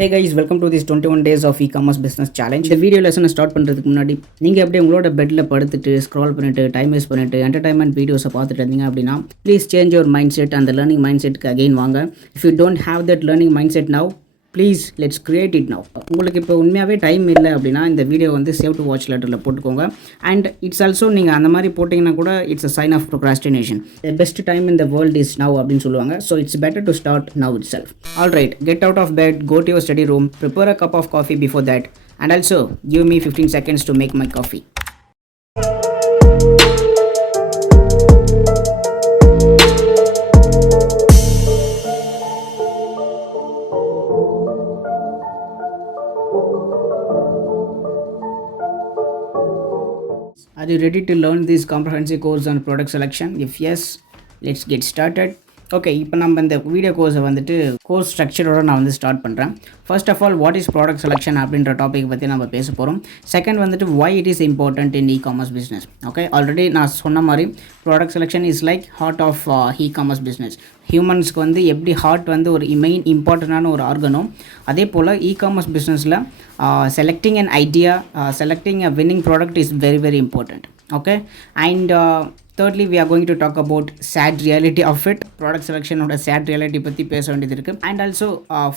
Hey guys, welcome to this 21 days of e-commerce business challenge. இந்த video லெசனை start பண்ணுறதுக்கு முன்னாடி நீங்கள் அப்படியே உங்களோட பெட்டில் படுத்துட்டு ஸ்க்ரால் பண்ணிட்டு டைம் வேஸ்ட் பண்ணிட்டு என்டர்டைன்மெண்ட் வீடியோஸை பார்த்துட்டு இருந்தீங்க அப்படின்னா please change your mind set. அந்த லேர்னிங் மைண்ட் செட்டுக்கு அகைன் வாங்க. If you don't have that learning mind set now, please let's create it now. உங்களுக்கு இப்போ உண்மையாகவே டைம் இல்லை அப்படின்னா இந்த வீடியோ வந்து சேவ் டு வாட்ச் லெட்டரில் போட்டுக்கோங்க. அண்ட் இட்ஸ் ஆல்சோ நீங்கள் அந்த மாதிரி போட்டிங்கன்னா கூட it's a sign of procrastination. The best time in the world is now அப்படின்னு சொல்லுவாங்க. So it's better to start now itself. All right, get out of bed, go to your study room, prepare a cup of coffee before that, and also give me 15 seconds to make my coffee. Are you ready to learn this comprehensive course on product selection? If yes, let's get started. Okay, இப்போ நம்ம இந்த video கோர்ஸை வந்துட்டு course ஸ்ட்ரக்சரோட நான் வந்து start பண்ணுறேன். First of all, what is product selection அப்படின்ற topic பற்றி நம்ம பேச போகிறோம். செகண்ட் வந்துட்டு why it is important in e-commerce business. Okay, already நான் சொன்ன மாதிரி product selection is like heart of e-commerce business. ஹியூமன்ஸ்க்கு வந்து எப்படி ஹார்ட் வந்து ஒரு மெயின் இம்பார்ட்டண்டான ஒரு ஆர்கனோ, அதே போல் இ-காமர்ஸ் பிஸ்னஸில் selecting an idea, selecting a winning product is very very important. Okay, and thirdly we are going to talk about sad reality of it. Product selection ஓட sad reality பற்றி பேச வேண்டியது இருக்குது. அண்ட் ஆல்சோ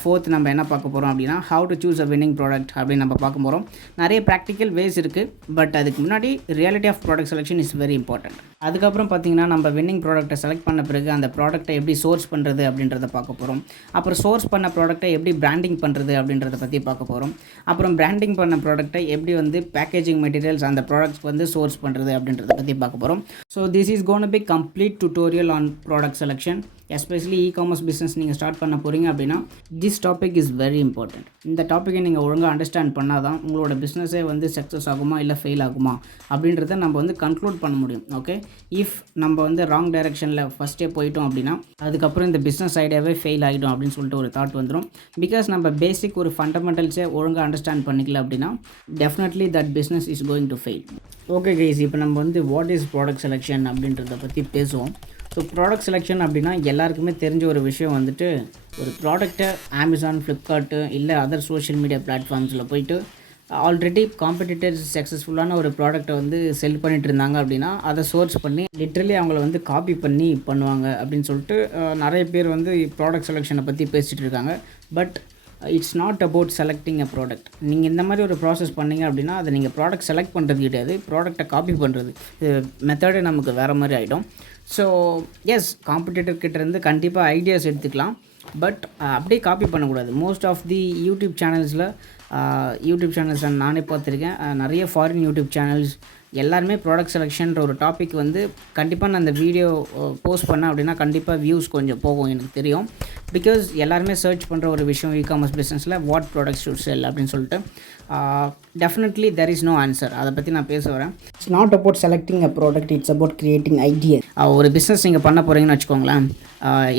fourth நம்ம என்ன பார்க்க போகிறோம் அப்படின்னா how to choose a winning product அப்படின்னு நம்ம பார்க்க போகிறோம். நிறைய ப்ராக்டிக்கல் வேஸ் இருக்குது, பட் அதுக்கு முன்னாடி reality of product selection is very important. அதுக்கப்புறம் பார்த்தீங்கன்னா நம்ம வின்னிங் ப்ராடக்ட்டை செலக்ட் பண்ண பிறகு அந்த ப்ராடக்ட்டை எப்படி சோர்ஸ் பண்ணுறது அப்படின்றத பார்க்க போகிறோம். அப்புறம் சோர்ஸ் பண்ண ப்ராடக்ட்டை எப்படி பிராண்டிங் பண்ணுறது அப்படின்றத பற்றி பார்க்க போகிறோம். அப்புறம் பிராண்டிங் பண்ண ப்ராடக்ட்டை எப்படி வந்து பேக்கேஜிங் மெட்டீரியல்ஸ் அந்த ப்ராடக்ட்ஸ் வந்து சோர்ஸ் பண்ணுறது அப்படின்றத பற்றி பார்க்க போகிறோம். So this is going to be complete tutorial on product selection. Especially e-commerce business நீங்கள் ஸ்டார்ட் பண்ண போகிறீங்க அப்படின்னா this topic is very important. இந்த டாப்பிக்கை நீங்கள் ஒழுங்காக அண்டர்ஸ்டாண்ட் பண்ணால் தான் உங்களோட பிஸ்னஸே வந்து சக்ஸஸ் ஆகுமா இல்லை ஃபெயில் ஆகுமா அப்படின்றத நம்ம வந்து கன்க்ளூட் பண்ண முடியும். ஓகே, இஃப் நம்ம வந்து ராங் டைரெக்ஷனில் ஃபஸ்ட்டே போயிட்டோம் அப்படின்னா அதுக்கப்புறம் இந்த பிஸ்னஸ் ஐடியாவே ஃபெயில் ஆகிடும் அப்படின்னு சொல்லிட்டு ஒரு தாட் வந்துடும். பிகாஸ் நம்ம பேசிக் ஒரு ஃபண்டமெண்டல்ஸே ஒழுங்காக அண்டர்ஸ்டாண்ட் பண்ணிக்கல அப்படின்னா definitely that business is going to fail. Okay guys, இப்போ நம்ம வந்து வாட் இஸ் ப்ராடக்ட் செலெக்ஷன் அப்படின்றத பற்றி பேசுவோம். ஸோ ப்ராடக்ட் செலெக்ஷன் அப்படின்னா எல்லாருக்குமே தெரிஞ்ச ஒரு விஷயம் வந்துட்டு, ஒரு ப்ராடக்ட்டை அமேசான், ஃப்ளிப்கார்ட்டு இல்லை அதர் சோஷியல் மீடியா பிளாட்ஃபார்ம்ஸில் போயிட்டு ஆல்ரெடி காம்படிட்டர்ஸ் சக்ஸஸ்ஃபுல்லான ஒரு ப்ராடக்ட்டை வந்து செல் பண்ணிட்டு இருந்தாங்க அப்படின்னா அதை சோர்ஸ் பண்ணி லிட்ரலி அவங்கள வந்து காப்பி பண்ணி பண்ணுவாங்க அப்படின்னு சொல்லிட்டு நிறைய பேர் வந்து ப்ராடக்ட் செலெக்ஷனை பற்றி பேசிகிட்டு இருக்காங்க. But it's not about selecting a product. நீங்கள் இந்த மாதிரி ஒரு ப்ராசஸ் பண்ணிங்க அப்படின்னா அதை நீங்கள் ப்ராடக்ட் செலக்ட் பண்ணுறது கிடையாது, ப்ராடக்ட்டை காப்பி பண்ணுறது. மெத்தடே நமக்கு வேறு மாதிரி ஆகிடும். ஸோ எஸ், காம்படிட்டர்கிட்டேருந்து கண்டிப்பாக ஐடியாஸ் எடுத்துக்கலாம், பட் அப்படியே காப்பி பண்ணக்கூடாது. Most of the YouTube channels நானே பார்த்துருக்கேன். நிறைய ஃபாரின் யூடியூப் சேனல்ஸ் எல்லாருமே ப்ராடக்ட் செலெக்ஷன்ற ஒரு டாபிக் வந்து கண்டிப்பாக நான் அந்த வீடியோ போஸ்ட் பண்ணேன் அப்படின்னா கண்டிப்பாக வியூஸ் கொஞ்சம் போகும், எனக்கு தெரியும். பிகாஸ் எல்லாருமே சர்ச் பண்ணுற ஒரு விஷயம் இ-காமர்ஸ் பிஸ்னஸில் வாட் ப்ராடக்ட்ஸ் டு செல் அப்படின்னு சொல்லிட்டு definitely there is no answer. அதை பற்றி நான் பேச வரேன். It's not about selecting a product, it's about creating idea. ஒரு பிஸ்னஸ் நீங்கள் பண்ண போகிறீங்கன்னு வச்சுக்கோங்களேன்,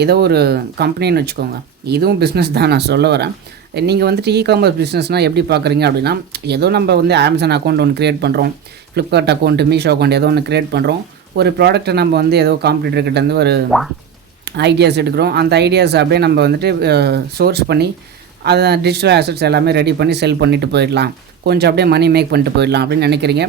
ஏதோ ஒரு கம்பெனின்னு வச்சுக்கோங்க, இதுவும் பிஸ்னஸ் தான் நான் சொல்ல வரேன். நீங்கள் வந்துட்டு இ-காமர்ஸ் பிஸ்னஸ்னால் எப்படி பார்க்குறீங்க அப்படின்னா, ஏதோ நம்ம வந்து அமேசான் அக்கௌண்ட் ஒன்று க்ரியேட் பண்ணுறோம், ஃப்ளிப்கார்ட் அக்கௌண்ட்டு, மீஷோ அக்கௌண்ட் ஏதோ ஒன்று க்ரியேட் பண்ணுறோம். ஒரு ப்ராடக்ட்டை நம்ம வந்து ஏதோ காம்படிட்டர்கிட்டேருந்து ஒரு ஐடியாஸ் எடுக்கிறோம். அந்த ஐடியாஸ் அப்படியே நம்ம வந்துட்டு சோர்ஸ் பண்ணி அதை டிஜிட்டல் ஆசட்ஸ் எல்லாமே ரெடி பண்ணி செல் பண்ணிட்டு போயிடலாம், கொஞ்சம் அப்படியே மணி மேக் பண்ணிட்டு போயிடலாம் அப்படின்னு நினைக்கிறீங்க.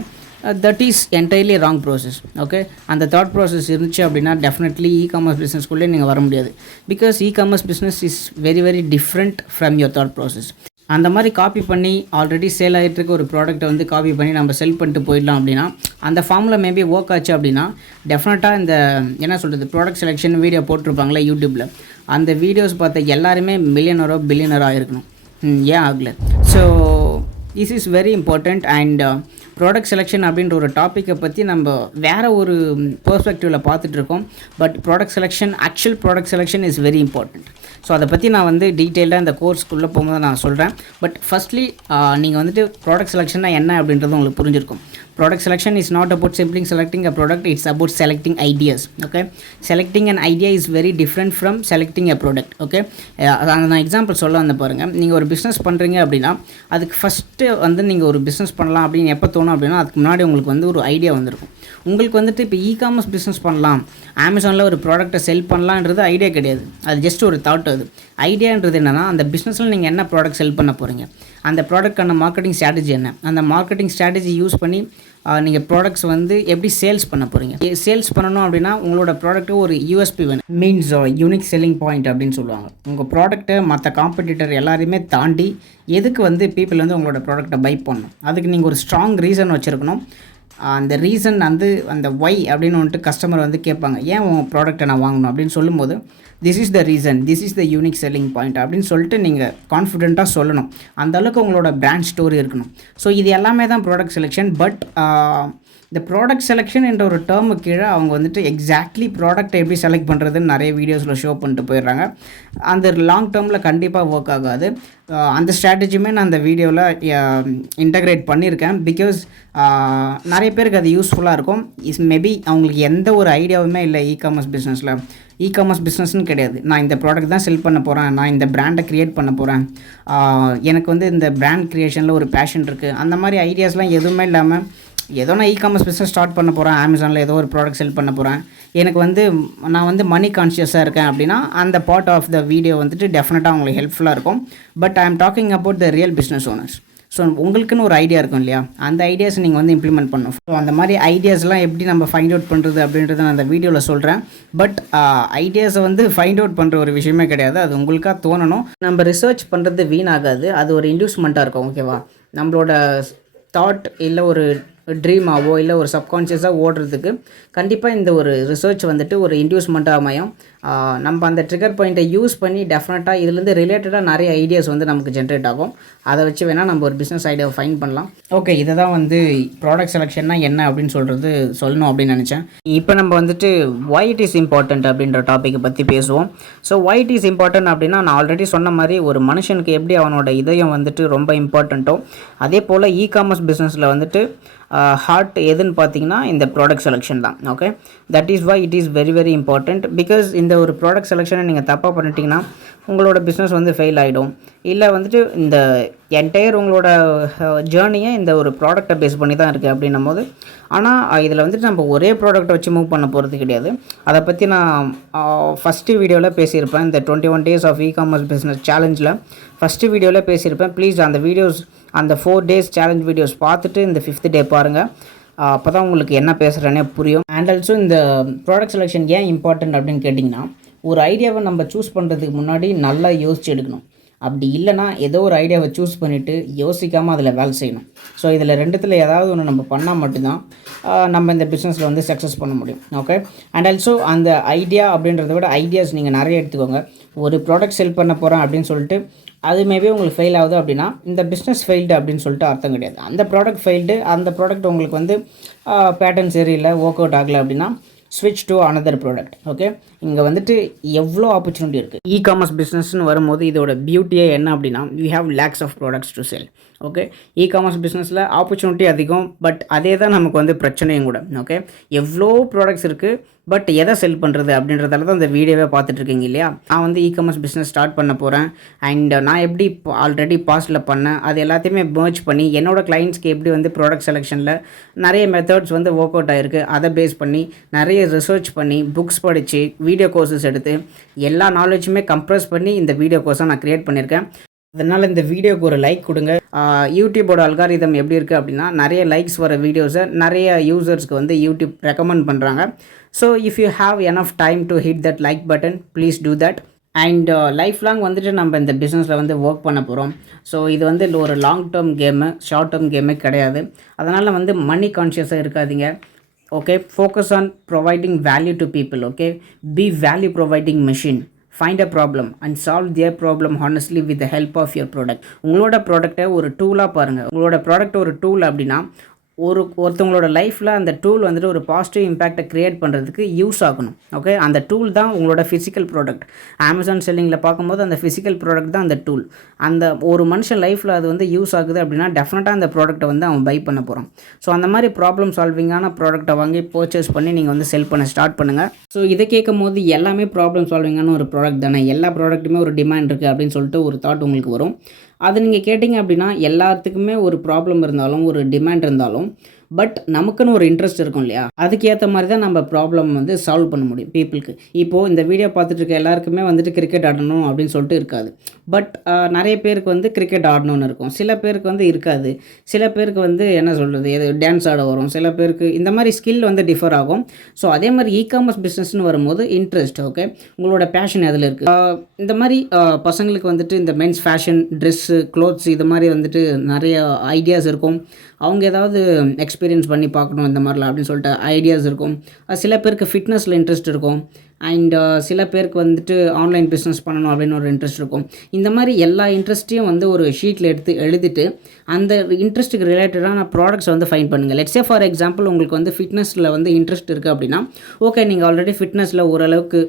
That is entirely wrong process. Okay, அந்த தாட் ப்ராசஸ் இருந்துச்சு அப்படின்னா டெஃபினெட்லி இ-காமர்ஸ் பிஸ்னஸ்க்குள்ளே நீங்கள் வர முடியாது. Because e-commerce business is very very different from your thought process. அந்த மாதிரி காப்பி பண்ணி ஆல்ரெடி சேல் ஆகிட்டு இருக்க ஒரு ப்ராடக்ட்டை வந்து காப்பி பண்ணி நம்ம செல் பண்ணிட்டு போயிடலாம் அப்படின்னா அந்த ஃபார்மில் மேபி ஒர்க் ஆச்சு அப்படின்னா டெஃபினட்டாக இந்த என்ன சொல்கிறது ப்ராடக்ட் செலெக்ஷன் வீடியோ போட்டிருப்பாங்களே யூடியூப்பில், அந்த வீடியோஸ் பார்த்த எல்லாருமே மில்லியனரோ பில்லியனரோ ஆகிருக்கணும். ஏன் ஆகலை? So this is very important. And product selection அப்படின்ற ஒரு டாப்பிக்கை பற்றி நம்ம வேறு ஒரு பெர்ஸ்பெக்டிவில் பார்த்துட்ருக்கோம். But actual product selection is very important. So அதை பற்றி நான் வந்து டீட்டெயிலாக இந்த கோர்ஸ்க்குள்ளே போகும்போது நான் சொல்கிறேன். பட் ஃபஸ்ட்லி நீங்கள் வந்துட்டு ப்ராடக்ட் செலெக்ஷன்னா என்ன அப்படின்றது உங்களுக்கு புரிஞ்சிருக்கும். Product selection is not about simply selecting a product, it's about selecting ideas. Okay, selecting an idea is very different from selecting a product. Okay, நான் எக்ஸாம்பிள் சொல்ல வந்து பாருங்கள். நீங்கள் ஒரு பிஸ்னஸ் பண்ணுறீங்க அப்படின்னா அதுக்கு ஃபஸ்ட்டு வந்து நீங்கள் ஒரு பிஸ்னஸ் பண்ணலாம் அப்படின்னு எப்போ போகணும் அப்படின்னா அதுக்கு முன்னாடி உங்களுக்கு வந்து ஒரு ஐடியா வந்திருக்கும். உங்களுக்கு வந்துட்டு இப்போ இ-காமர்ஸ் பிஸ்னஸ் பண்ணலாம், அமேசானில் ஒரு ப்ராடக்ட்டை செல் பண்ணலான்றது ஐடியா கிடையாது. அது ஜஸ்ட் ஒரு தாட். அது ஐடியான்றது என்னென்னா, அந்த பிஸ்னஸில் நீங்கள் என்ன ப்ராடக்ட் செல் பண்ண போகிறீங்க, அந்த ப்ராடக்டான மார்க்கெட்டிங் ஸ்ட்ராட்டஜி என்ன, அந்த மார்க்கெட்டிங் ஸ்ட்ராட்டஜி யூஸ் பண்ணி நீங்கள் ப்ராடக்ட்ஸ் வந்து எப்படி சேல்ஸ் பண்ண போகிறீங்க. சேல்ஸ் பண்ணணும் அப்படின்னா உங்களோட ப்ராடக்ட்டு ஒரு யூஎஸ்பி வேணும், மீன்ஸ் யூனிக் செல்லிங் பாயிண்ட் அப்படின்னு சொல்லுவாங்க. உங்கள் ப்ராடக்ட்டை மற்ற காம்படிட்டர் எல்லாரையுமே தாண்டி எதுக்கு வந்து பீப்புள் வந்து உங்களோட ப்ராடக்ட்டை பை பண்ணணும், அதுக்கு நீங்கள் ஒரு ஸ்ட்ராங் ரீசன் வச்சுருக்கணும். அந்த ரீசன் வந்து அந்த ஒய் அப்படின்னு வந்துட்டு கஸ்டமர் வந்து கேட்பாங்க, ஏன் உங்கள் ப்ராடக்ட்டை நான் வாங்கணும் அப்படின்னு சொல்லும்போது, this is the reason, this is the unique selling point அப்படின்னு சொல்லிட்டு நீங்கள் கான்ஃபிடென்ட்டாக சொல்லணும். அந்தளவுக்கு உங்களோட பிராண்ட் ஸ்டோரி இருக்கணும். ஸோ இது எல்லாமே தான் ப்ராடக்ட் செலெக்ஷன். பட் இந்த ப்ராடக்ட் செலெக்ஷன் என்ற ஒரு டேர்மு கீழே அவங்க வந்துட்டு எக்ஸாக்ட்லி ப்ராடக்ட்டை எப்படி செலக்ட் பண்ணுறதுன்னு நிறைய வீடியோஸில் ஷோ பண்ணிட்டு போயிடுறாங்க. அந்த லாங் டேர்மில் கண்டிப்பாக ஒர்க் ஆகாது. அந்த ஸ்ட்ராட்டஜியுமே நான் அந்த வீடியோவில் இன்டகிரேட் பண்ணியிருக்கேன். பிகாஸ் நிறைய பேருக்கு அது யூஸ்ஃபுல்லாக இருக்கும். மேபி அவங்களுக்கு எந்த ஒரு ஐடியாவுமே இல்லை இ-காமர்ஸ் பிஸ்னஸில். இ-காமர்ஸ் பிஸ்னஸ்னு கிடையாது, நான் இந்த ப்ராடக்ட் தான் செல் பண்ண போகிறேன், நான் இந்த பிராண்டை க்ரியேட் பண்ண போகிறேன், எனக்கு வந்து இந்த பிராண்ட் க்ரியேஷனில் ஒரு பேஷன் இருக்குது, அந்த மாதிரி ஐடியாஸ்லாம் எதுவுமே இல்லாமல் ஏதோ நான் இ-காமர்ஸ் பிஸ்னஸ் ஸ்டார்ட் பண்ண போகிறேன், அமேசானில் ஏதோ ஒரு ப்ராடக்ட் செல் பண்ண போகிறேன், எனக்கு வந்து நான் வந்து மணி கான்ஷியஸாக இருக்கேன் அப்படின்னா அந்த பார்ட் ஆஃப் த வீடியோ வந்துட்டு டெஃபினட்டாக அவங்களுக்கு ஹெல்ப்ஃபுல்லாக இருக்கும். But I am talking about the real business owners. So உங்களுக்குன்னு ஒரு ஐடியா இருக்கும் இல்லையா, அந்த ஐடியாஸ் நீங்கள் வந்து இம்ப்ளிமெண்ட் பண்ணணும். ஸோ அந்த மாதிரி ஐடியாஸ்லாம் எப்படி நம்ம ஃபைண்ட் அவுட் பண்ணுறது அப்படின்றத நான் அந்த வீடியோவில் சொல்கிறேன். பட் ஐடியாஸை வந்து ஃபைண்ட் அவுட் பண்ணுற ஒரு விஷயமே கிடையாது, அது உங்களுக்காக தோணணும். நம்ம ரிசர்ச் பண்ணுறது வீணாகாது, அது ஒரு இன்டியூஸ்மெண்ட்டாக இருக்கும். ஓகேவா, நம்மளோட தாட் இல்லை ஒரு ட்ரீமாவோ இல்லை ஒரு சப்கான்ஷியஸாக ஓடுறதுக்கு கண்டிப்பாக இந்த ஒரு ரிசர்ச் வந்துட்டு ஒரு இன்டியூஸ்மெண்ட்டாக அமையும். நம்ம அந்த ட்ரிகர் பாயிண்ட்டை யூஸ் பண்ணி டெஃபினட்டாக இதுலேருந்து ரிலேட்டடாக நிறைய ஐடியாஸ் வந்து நமக்கு ஜென்ரேட் ஆகும். அதை வச்சு வேணால் நம்ம ஒரு பிஸ்னஸ் ஐடியாவை ஃபைண்ட் பண்ணலாம். ஓகே, இதை தான் வந்து ப்ராடக்ட் செலெக்ஷன்னா என்ன அப்படின்னு சொல்லணும் அப்படின்னு நினச்சேன். இப்போ நம்ம வந்துட்டு ஒய் இட் இஸ் இம்பார்ட்டண்ட் அப்படின்ற டாப்பிக்கை பற்றி பேசுவோம். So why it is important அப்படின்னா, நான் ஆல்ரெடி சொன்ன மாதிரி ஒரு மனுஷனுக்கு எப்படி அவனோட இதயம் வந்துட்டு ரொம்ப இம்பார்ட்டண்ட்டோ அதே போல் இ-காமர்ஸ் பிஸ்னஸில் வந்துட்டு ஹார்ட் எதுன்னு பார்த்தீங்கன்னா இந்த ப்ராடக்ட் செலெக்ஷன் தான். Okay, that is why it is very very important. Because இந்த ஒரு ப்ராடக்ட் செலெக்ஷனை நீங்கள் தப்பாக பண்ணிட்டீங்கன்னா உங்களோட பிஸ்னஸ் வந்து ஃபெயில் ஆகிடும். இல்லை வந்துட்டு இந்த என்டையர் உங்களோட ஜேர்னியை இந்த ஒரு ப்ராடக்டை பேஸ் பண்ணி தான் இருக்குது அப்படின்னும் போது, ஆனால் இதில் வந்துட்டு நம்ம ஒரே ப்ராடக்ட்டை வச்சு மூவ் பண்ண போகிறது கிடையாது. அதை பற்றி நான் ஃபஸ்ட்டு வீடியோவில் பேசியிருப்பேன். இந்த 21 days ஆஃப் இ-காமர்ஸ் பிஸ்னஸ் சேலஞ்சில் ஃபஸ்ட்டு வீடியோவில் பேசியிருப்பேன். ப்ளீஸ் அந்த வீடியோஸ், அந்த 4 days சேலஞ்ச் வீடியோஸ் பார்த்துட்டு இந்த 5th day பாருங்கள். அப்போ தான் உங்களுக்கு என்ன பேசுகிறேனே புரியும். அண்ட் ஆல்சோ இந்த ப்ராடக்ட் செலெக்ஷன் ஏன் இம்பார்ட்டன்ட் அப்படின்னு கேட்டிங்கன்னா, ஒரு ஐடியாவை நம்ம சூஸ் பண்ணுறதுக்கு முன்னாடி நல்லா யோசிச்சு எடுக்கணும். அப்படி இல்லைனா ஏதோ ஒரு ஐடியாவை சூஸ் பண்ணிவிட்டு யோசிக்காமல் அதில் வேலை செய்யணும். ஸோ இதில் ரெண்டுத்தில் ஏதாவது ஒன்று நம்ம பண்ணால் மட்டும்தான் நம்ம இந்த பிஸ்னஸில் வந்து சக்ஸஸ் பண்ண முடியும். ஓகே, அண்ட் ஆல்சோ அந்த ஐடியா அப்படின்றத விட ஐடியாஸ் நீங்கள் நிறைய எடுத்துக்கோங்க. ஒரு ப்ராடக்ட் செல் பண்ண போகிறேன் அப்படின்னு சொல்லிட்டு அது மேபி உங்களுக்கு ஃபெயில் ஆகுது அப்படின்னா இந்த பிஸ்னஸ் ஃபெயில்டு அப்படின்னு சொல்லிட்டு அர்த்தம் கிடையாது. அந்த ப்ராடக்ட் ஃபெயில்டு, அந்த ப்ராடக்ட் உங்களுக்கு வந்து பேட்டர்ன் சரியில்லை, ஒர்க் அவுட் ஆகலை அப்படின்னா ஸ்விட்ச் டு அனதர் ப்ராடக்ட். ஓகே, இங்கே வந்துட்டு எவ்வளோ ஆப்பர்ச்சுனிட்டி இருக்குது. இ-காமர்ஸ் பிஸ்னஸ்னு வரும்போது இதோட பியூட்டியே என்ன அப்படின்னா, you have lakhs of products to sell. Okay, e-commerce பிஸ்னஸில் ஆப்பர்ச்சுனிட்டி அதிகம், பட் அதே தான் நமக்கு வந்து பிரச்சனையும் கூட. ஓகே, எவ்வளோ ப்ராடக்ட்ஸ் இருக்குது, பட் எதை செல் பண்ணுறது அப்படின்றதால தான் இந்த வீடியோவே பார்த்துட்ருக்கீங்க இல்லையா. நான் வந்து இ-காமர்ஸ் பிஸ்னஸ் ஸ்டார்ட் பண்ண போகிறேன். அண்ட் நான் எப்படி ஆல்ரெடி பாஸ்ட்டில் பண்ணேன் அது எல்லாத்தையுமே மர்ஜ் பண்ணி என்னோடய கிளைண்ட்ஸ்க்கு எப்படி வந்து ப்ராடக்ட் செலெக்ஷனில் நிறைய மெத்தட்ஸ் வந்து ஒர்க் அவுட் ஆகிருக்கு, அதை பேஸ் பண்ணி நிறைய ரிசர்ச் பண்ணி புக்ஸ் படித்து வீடியோ கோர்சஸ் எடுத்து எல்லா நாலேஜுமே கம்ப்ரெஸ் பண்ணி இந்த வீடியோ கோர்ஸை நான் க்ரியேட் பண்ணியிருக்கேன். அதனால் இந்த வீடியோக்கு ஒரு லைக் கொடுங்க. யூடியூபோட அல்காரிதம் எப்படி இருக்குது அப்படின்னா, நிறைய லைக்ஸ் வர வீடியோஸை நிறைய யூசர்ஸ்க்கு வந்து யூடியூப் ரெக்கமெண்ட் பண்ணுறாங்க. So if you have enough time to hit that like button, please do that. And life long வந்துட்டு நம்ம இந்த பிஸ்னஸில் வந்து ஒர்க் பண்ண போகிறோம். ஸோ இது வந்து ஒரு long term game, short term கேமே கிடையாது. அதனால் வந்து மணி கான்ஷியஸாக இருக்காதீங்க. Okay, focus on providing value to people. Okay, be value providing machine. Find a problem and solve their problem honestly with the help of your product. உங்களோட ப்ராடக்ட்டை ஒரு டூலாக பாருங்கள். உங்களோட ப்ராடக்ட் ஒரு டூல் அப்படின்னா ஒருத்தவங்களோட லைஃப்பில் அந்த டூல் வந்துட்டு ஒரு பாசிட்டிவ் இம்பேக்டை க்ரியேட் பண்ணுறதுக்கு யூஸ் ஆகணும். ஓகே, அந்த டூல் தான் உங்களோட ஃபிசிக்கல் ப்ராடக்ட். அமேசான் செல்லிங்கில் பார்க்கும்போது அந்த ஃபிசிக்கல் ப்ராடக்ட் தான் அந்த டூல். அந்த ஒரு மனுஷன் லைஃப்பில் அது வந்து யூஸ் ஆகுது அப்படின்னா டெஃபினட்டாக அந்த ப்ராடக்ட்டை வந்து அவன் பை பண்ண போகிறான். ஸோ அந்த மாதிரி ப்ராப்ளம் சால்விங்கான ப்ராடக்ட்டை வாங்கி பர்ச்சேஸ் பண்ணி நீங்கள் வந்து செல் பண்ண ஸ்டார்ட் பண்ணுங்கள். ஸோ இதை கேட்கும் போது எல்லாமே ப்ராப்ளம் சால்விங்கான ஒரு ப்ராடக்ட் தானே, எல்லா ப்ராடக்ட்டுமே ஒரு டிமாண்ட் இருக்குது அப்படின்னு சொல்லிட்டு ஒரு தாட் உங்களுக்கு வரும். அது நீங்கள் கேட்டிங்க அப்படின்னா எல்லாத்துக்குமே ஒரு ப்ராப்ளம் இருந்தாலும் ஒரு டிமாண்ட் இருந்தாலும் பட் நமக்குன்னு ஒரு இன்ட்ரெஸ்ட் இருக்கும் இல்லையா, அதுக்கேற்ற மாதிரி தான் நம்ம ப்ராப்ளம் வந்து சால்வ் பண்ண முடியும் பீப்புளுக்கு. இப்போது இந்த வீடியோ பார்த்துட்டு இருக்க எல்லாருக்குமே வந்துட்டு கிரிக்கெட் ஆடணும் அப்படின்னு சொல்லிட்டு இருக்காது. பட் நிறைய பேருக்கு வந்து கிரிக்கெட் ஆடணும்னு இருக்கும், சில பேருக்கு வந்து இருக்காது, சில பேருக்கு வந்து என்ன சொல்கிறது எது டான்ஸ் ஆட வரும், சில பேருக்கு இந்த மாதிரி ஸ்கில் வந்து டிஃபர் ஆகும். ஸோ அதே மாதிரி இ-காமர்ஸ் பிஸ்னஸ்னு வரும்போது இன்ட்ரெஸ்ட் ஓகே உங்களோட பேஷன் அதில் இருக்குது. இந்த மாதிரி பசங்களுக்கு வந்துட்டு இந்த மென்ஸ் ஃபேஷன் ட்ரெஸ்ஸு க்ளோத்ஸ் இது மாதிரி வந்துட்டு நிறைய ஐடியாஸ் இருக்கும். அவங்க ஏதாவது எக்ஸ்பீரியன்ஸ் பண்ணி பார்க்கணும் இந்த மாதிரிலாம் அப்படின்னு சொல்லிட்டு ஐடியாஸ் இருக்கும். சில பேருக்கு ஃபிட்னஸில் இன்ட்ரெஸ்ட் இருக்கும். அண்ட் சில பேருக்கு வந்துட்டு ஆன்லைன் பிஸ்னஸ் பண்ணணும் அப்படின்னு ஒரு இன்ட்ரெஸ்ட் இருக்கும். இந்த மாதிரி எல்லா இன்ட்ரெஸ்ட்டையும் வந்து ஒரு ஷீட்டில் எடுத்து எழுதிட்டு அந்த இன்ட்ரெஸ்ட்டுக்கு ரிலேட்டடான ப்ராடக்ட்ஸ் வந்து ஃபைன் பண்ணுங்கள். லெட்ஸ் சே ஃபார் எக்ஸாம்பிள் உங்களுக்கு வந்து ஃபிட்னஸில் வந்து இன்ட்ரெஸ்ட் இருக்குது அப்படின்னா ஓகே, நீங்கள் ஆல்ரெடி ஃபிட்னஸில் ஓரளவுக்கு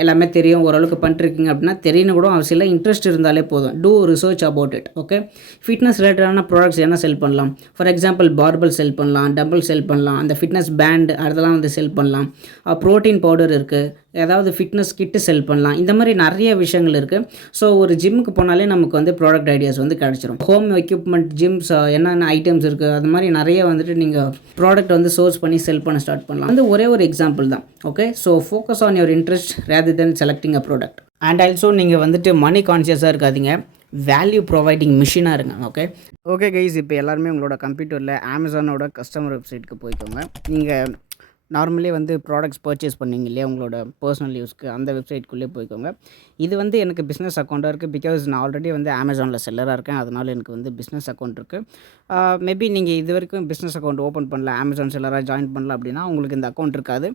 எல்லாமே தெரியும், ஓரளவுக்கு பண்ணிருக்கீங்க அப்படின்னா தெரியணும் கூட அவசியம் இல்லை, இன்ட்ரெஸ்ட் இருந்தாலே போதும். Do research about it. Okay, fitness ரிலேட்டடான ப்ராடக்ட்ஸ் என்ன செல் பண்ணலாம்? ஃபார் எக்ஸாம்பிள் பார்பல் செல் பண்ணலாம், டம்பிள் செல் பண்ணலாம், அந்த ஃபிட்னஸ் பேண்ட் அதெல்லாம் வந்து செல் பண்ணலாம். ப்ரோட்டீன் பவுடர் இருக்குது, ஏதாவது ஃபிட்னஸ் கிட்டு செல் பண்ணலாம். இந்த மாதிரி நிறைய விஷயங்கள் இருக்குது. ஸோ ஒரு ஜிம்முக்கு போனாலே நமக்கு வந்து ப்ராடக்ட் ஐடியாஸ் வந்து கிடச்சிரும். ஹோம் எக்யூப்மெண்ட் ஜிம்ஸ் என்னென்ன ஐட்டம்ஸ் இருக்குது அது மாதிரி நிறைய வந்துட்டு நீங்கள் ப்ராடக்ட் வந்து சோர்ஸ் பண்ணி செல் பண்ண ஸ்டார்ட் பண்ணலாம். வந்து ஒரே ஒரு எக்ஸாம்பிள் தான். Okay, so focus on your interest rather then selecting a product. And also நீங்கள் வந்துட்டு மணி கான்ஷியஸாக இருக்காதீங்க, வேல்யூ ப்ரொவைடிங் மிஷினாக இருங்க. ஓகே கைஸ், இப்போ எல்லாருமே உங்களோட கம்ப்யூட்டரில் அமேசானோட கஸ்டமர் வெப்சைட்டுக்கு போய்க்கோங்க. நீங்கள் நார்மலி வந்து ப்ராடக்ட்ஸ் பர்ச்சேஸ் பண்ணிங்க இல்லையா உங்களோட பர்சனல் யூஸ்க்கு, அந்த வெப்சைட்குள்ளே போய்க்கோங்க. இது வந்து எனக்கு பிஸ்னஸ் அக்கௌண்ட்டாக இருக்குது, பிகாஸ் நான் ஆல்ரெடி வந்து அமேசானில் செல்லராக இருக்கேன், அதனால் எனக்கு வந்து பிஸ்னஸ் அக்கௌண்ட் இருக்குது. மேபி நீங்கள் இது வரைக்கும் பிஸ்னஸ் அக்கௌண்ட் ஓப்பன் பண்ணல, அமேசான் செல்லராக ஜாயின் பண்ணல அப்படின்னா உங்களுக்கு இந்த அக்கௌண்ட் இருக்காது.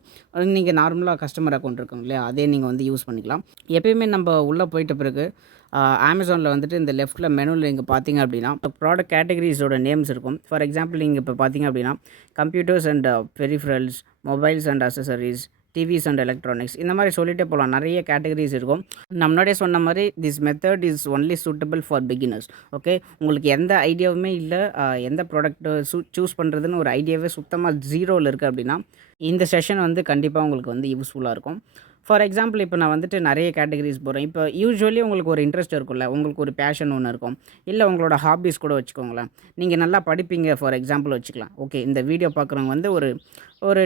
நீங்கள் நார்மலாக கஸ்டமர் அக்கௌண்ட் இருக்கும் இல்லையா, அதே நீங்கள் வந்து யூஸ் பண்ணிக்கலாம். எப்பயுமே நம்ம உள்ளே போயிட்ட பிறகு அமேசானில் வந்துட்டு இந்த லெஃப்ட்டில் மெனுவில் நீங்கள் பார்த்தீங்க அப்படின்னா ப்ராடக்ட் கேட்டகரிஸோட நேம்ஸ் இருக்கும். ஃபார் எக்ஸாம்பிள் நீங்கள் இப்போ பார்த்தீங்க அப்படின்னா computers and peripherals, mobiles and accessories, TVS and electronics, இந்த மாதிரி சொல்லிகிட்டே போகலாம். நிறைய கேட்டகரிஸ் இருக்கும். நான் முன்னாடியே சொன்ன மாதிரி this method is only suitable for beginners. Okay, உங்களுக்கு எந்த ஐடியாவுமே இல்லை, எந்த ப்ராடக்ட் சூஸ் பண்ணுறதுன்னு ஒரு ஐடியாவே சுத்தமாக ஜீரோவில் இருக்குது அப்படின்னா இந்த செஷன் வந்து கண்டிப்பாக உங்களுக்கு வந்து யூஸ்ஃபுல்லாக இருக்கும். ஃபார் எக்ஸாம்பிள் இப்போ நான் வந்துட்டு நிறைய கேட்டகரிஸ் போகிறேன். இப்போ யூஸ்வலி உங்களுக்கு ஒரு இன்ட்ரெஸ்ட் இருக்கும்ல, உங்களுக்கு ஒரு பேஷன் ஒன்று இருக்கும், இல்லை உங்களோட ஹாபீஸ் கூட வச்சுக்கோங்களேன். நீங்கள் நல்லா படிப்பீங்க ஃபார் எக்ஸாம்பிள் வச்சுக்கலாம். ஓகே, இந்த வீடியோ பார்க்குறவங்க வந்து ஒரு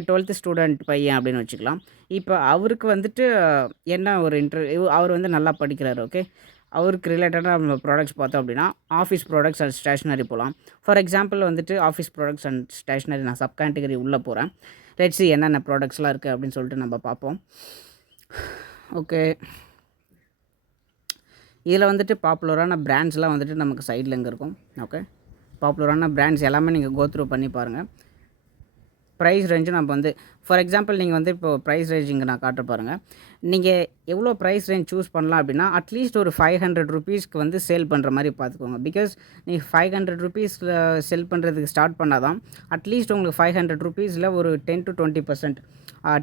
12th ஸ்டூடெண்ட் பையன் அப்படின்னு வச்சுக்கலாம். இப்போ அவருக்கு வந்துட்டு என்ன ஒரு அவர் வந்து நல்லா படிக்கிறார். ஓகே, அவருக்கு ரிலேட்டடாக நம்ம ப்ராடக்ட்ஸ் பார்த்தோம் அப்படின்னா ஆஃபீஸ் ப்ராடக்ட்ஸ் அண்ட் ஸ்டேஷ்னரி போகலாம். ஃபார் எக்ஸாம்பிள் வந்துட்டு ஆஃபீஸ் ப்ராடக்ட்ஸ் அண்ட் ஸ்டேஷ்னரி நான் சப் கேட்டகரி உள்ளே போகிறேன். லெட்ஸ் see என்னென்ன ப்ராடக்ட்ஸ்லாம் இருக்குது அப்படின்னு சொல்லிட்டு நம்ம பார்ப்போம். ஓகே, இதில் வந்துட்டு பாப்புலரான பிராண்ட்ஸ்லாம் வந்துட்டு நமக்கு சைடில் எங்கே இருக்கும். ஓகே, பாப்புலரான பிராண்ட்ஸ் எல்லாமே நீங்கள் கோ த்ரூ பண்ணி பாருங்கள். ப்ரைஸ் ரேஞ்சு நம்ம வந்து ஃபார் எக்ஸாம்பிள் நீங்கள் வந்து இப்போ ப்ரைஸ் ரேஞ்ச் இங்கே நான் காட்ட பாருங்கள். நீங்கள் எவ்வளோ ப்ரைஸ் ரேஞ்ச் சூஸ் பண்ணலாம் அப்படின்னா அட்லீஸ்ட் ஒரு 500 ருபீஸ்க்கு வந்து சேல் பண்ணுற மாதிரி பார்த்துக்கோங்க. பிகாஸ் நீங்கள் 500 ருபீஸில் செல் பண்ணுறதுக்கு ஸ்டார்ட் பண்ணால் தான் அட்லீஸ்ட் உங்களுக்கு 500 ருபீஸில் ஒரு 10 to 20%,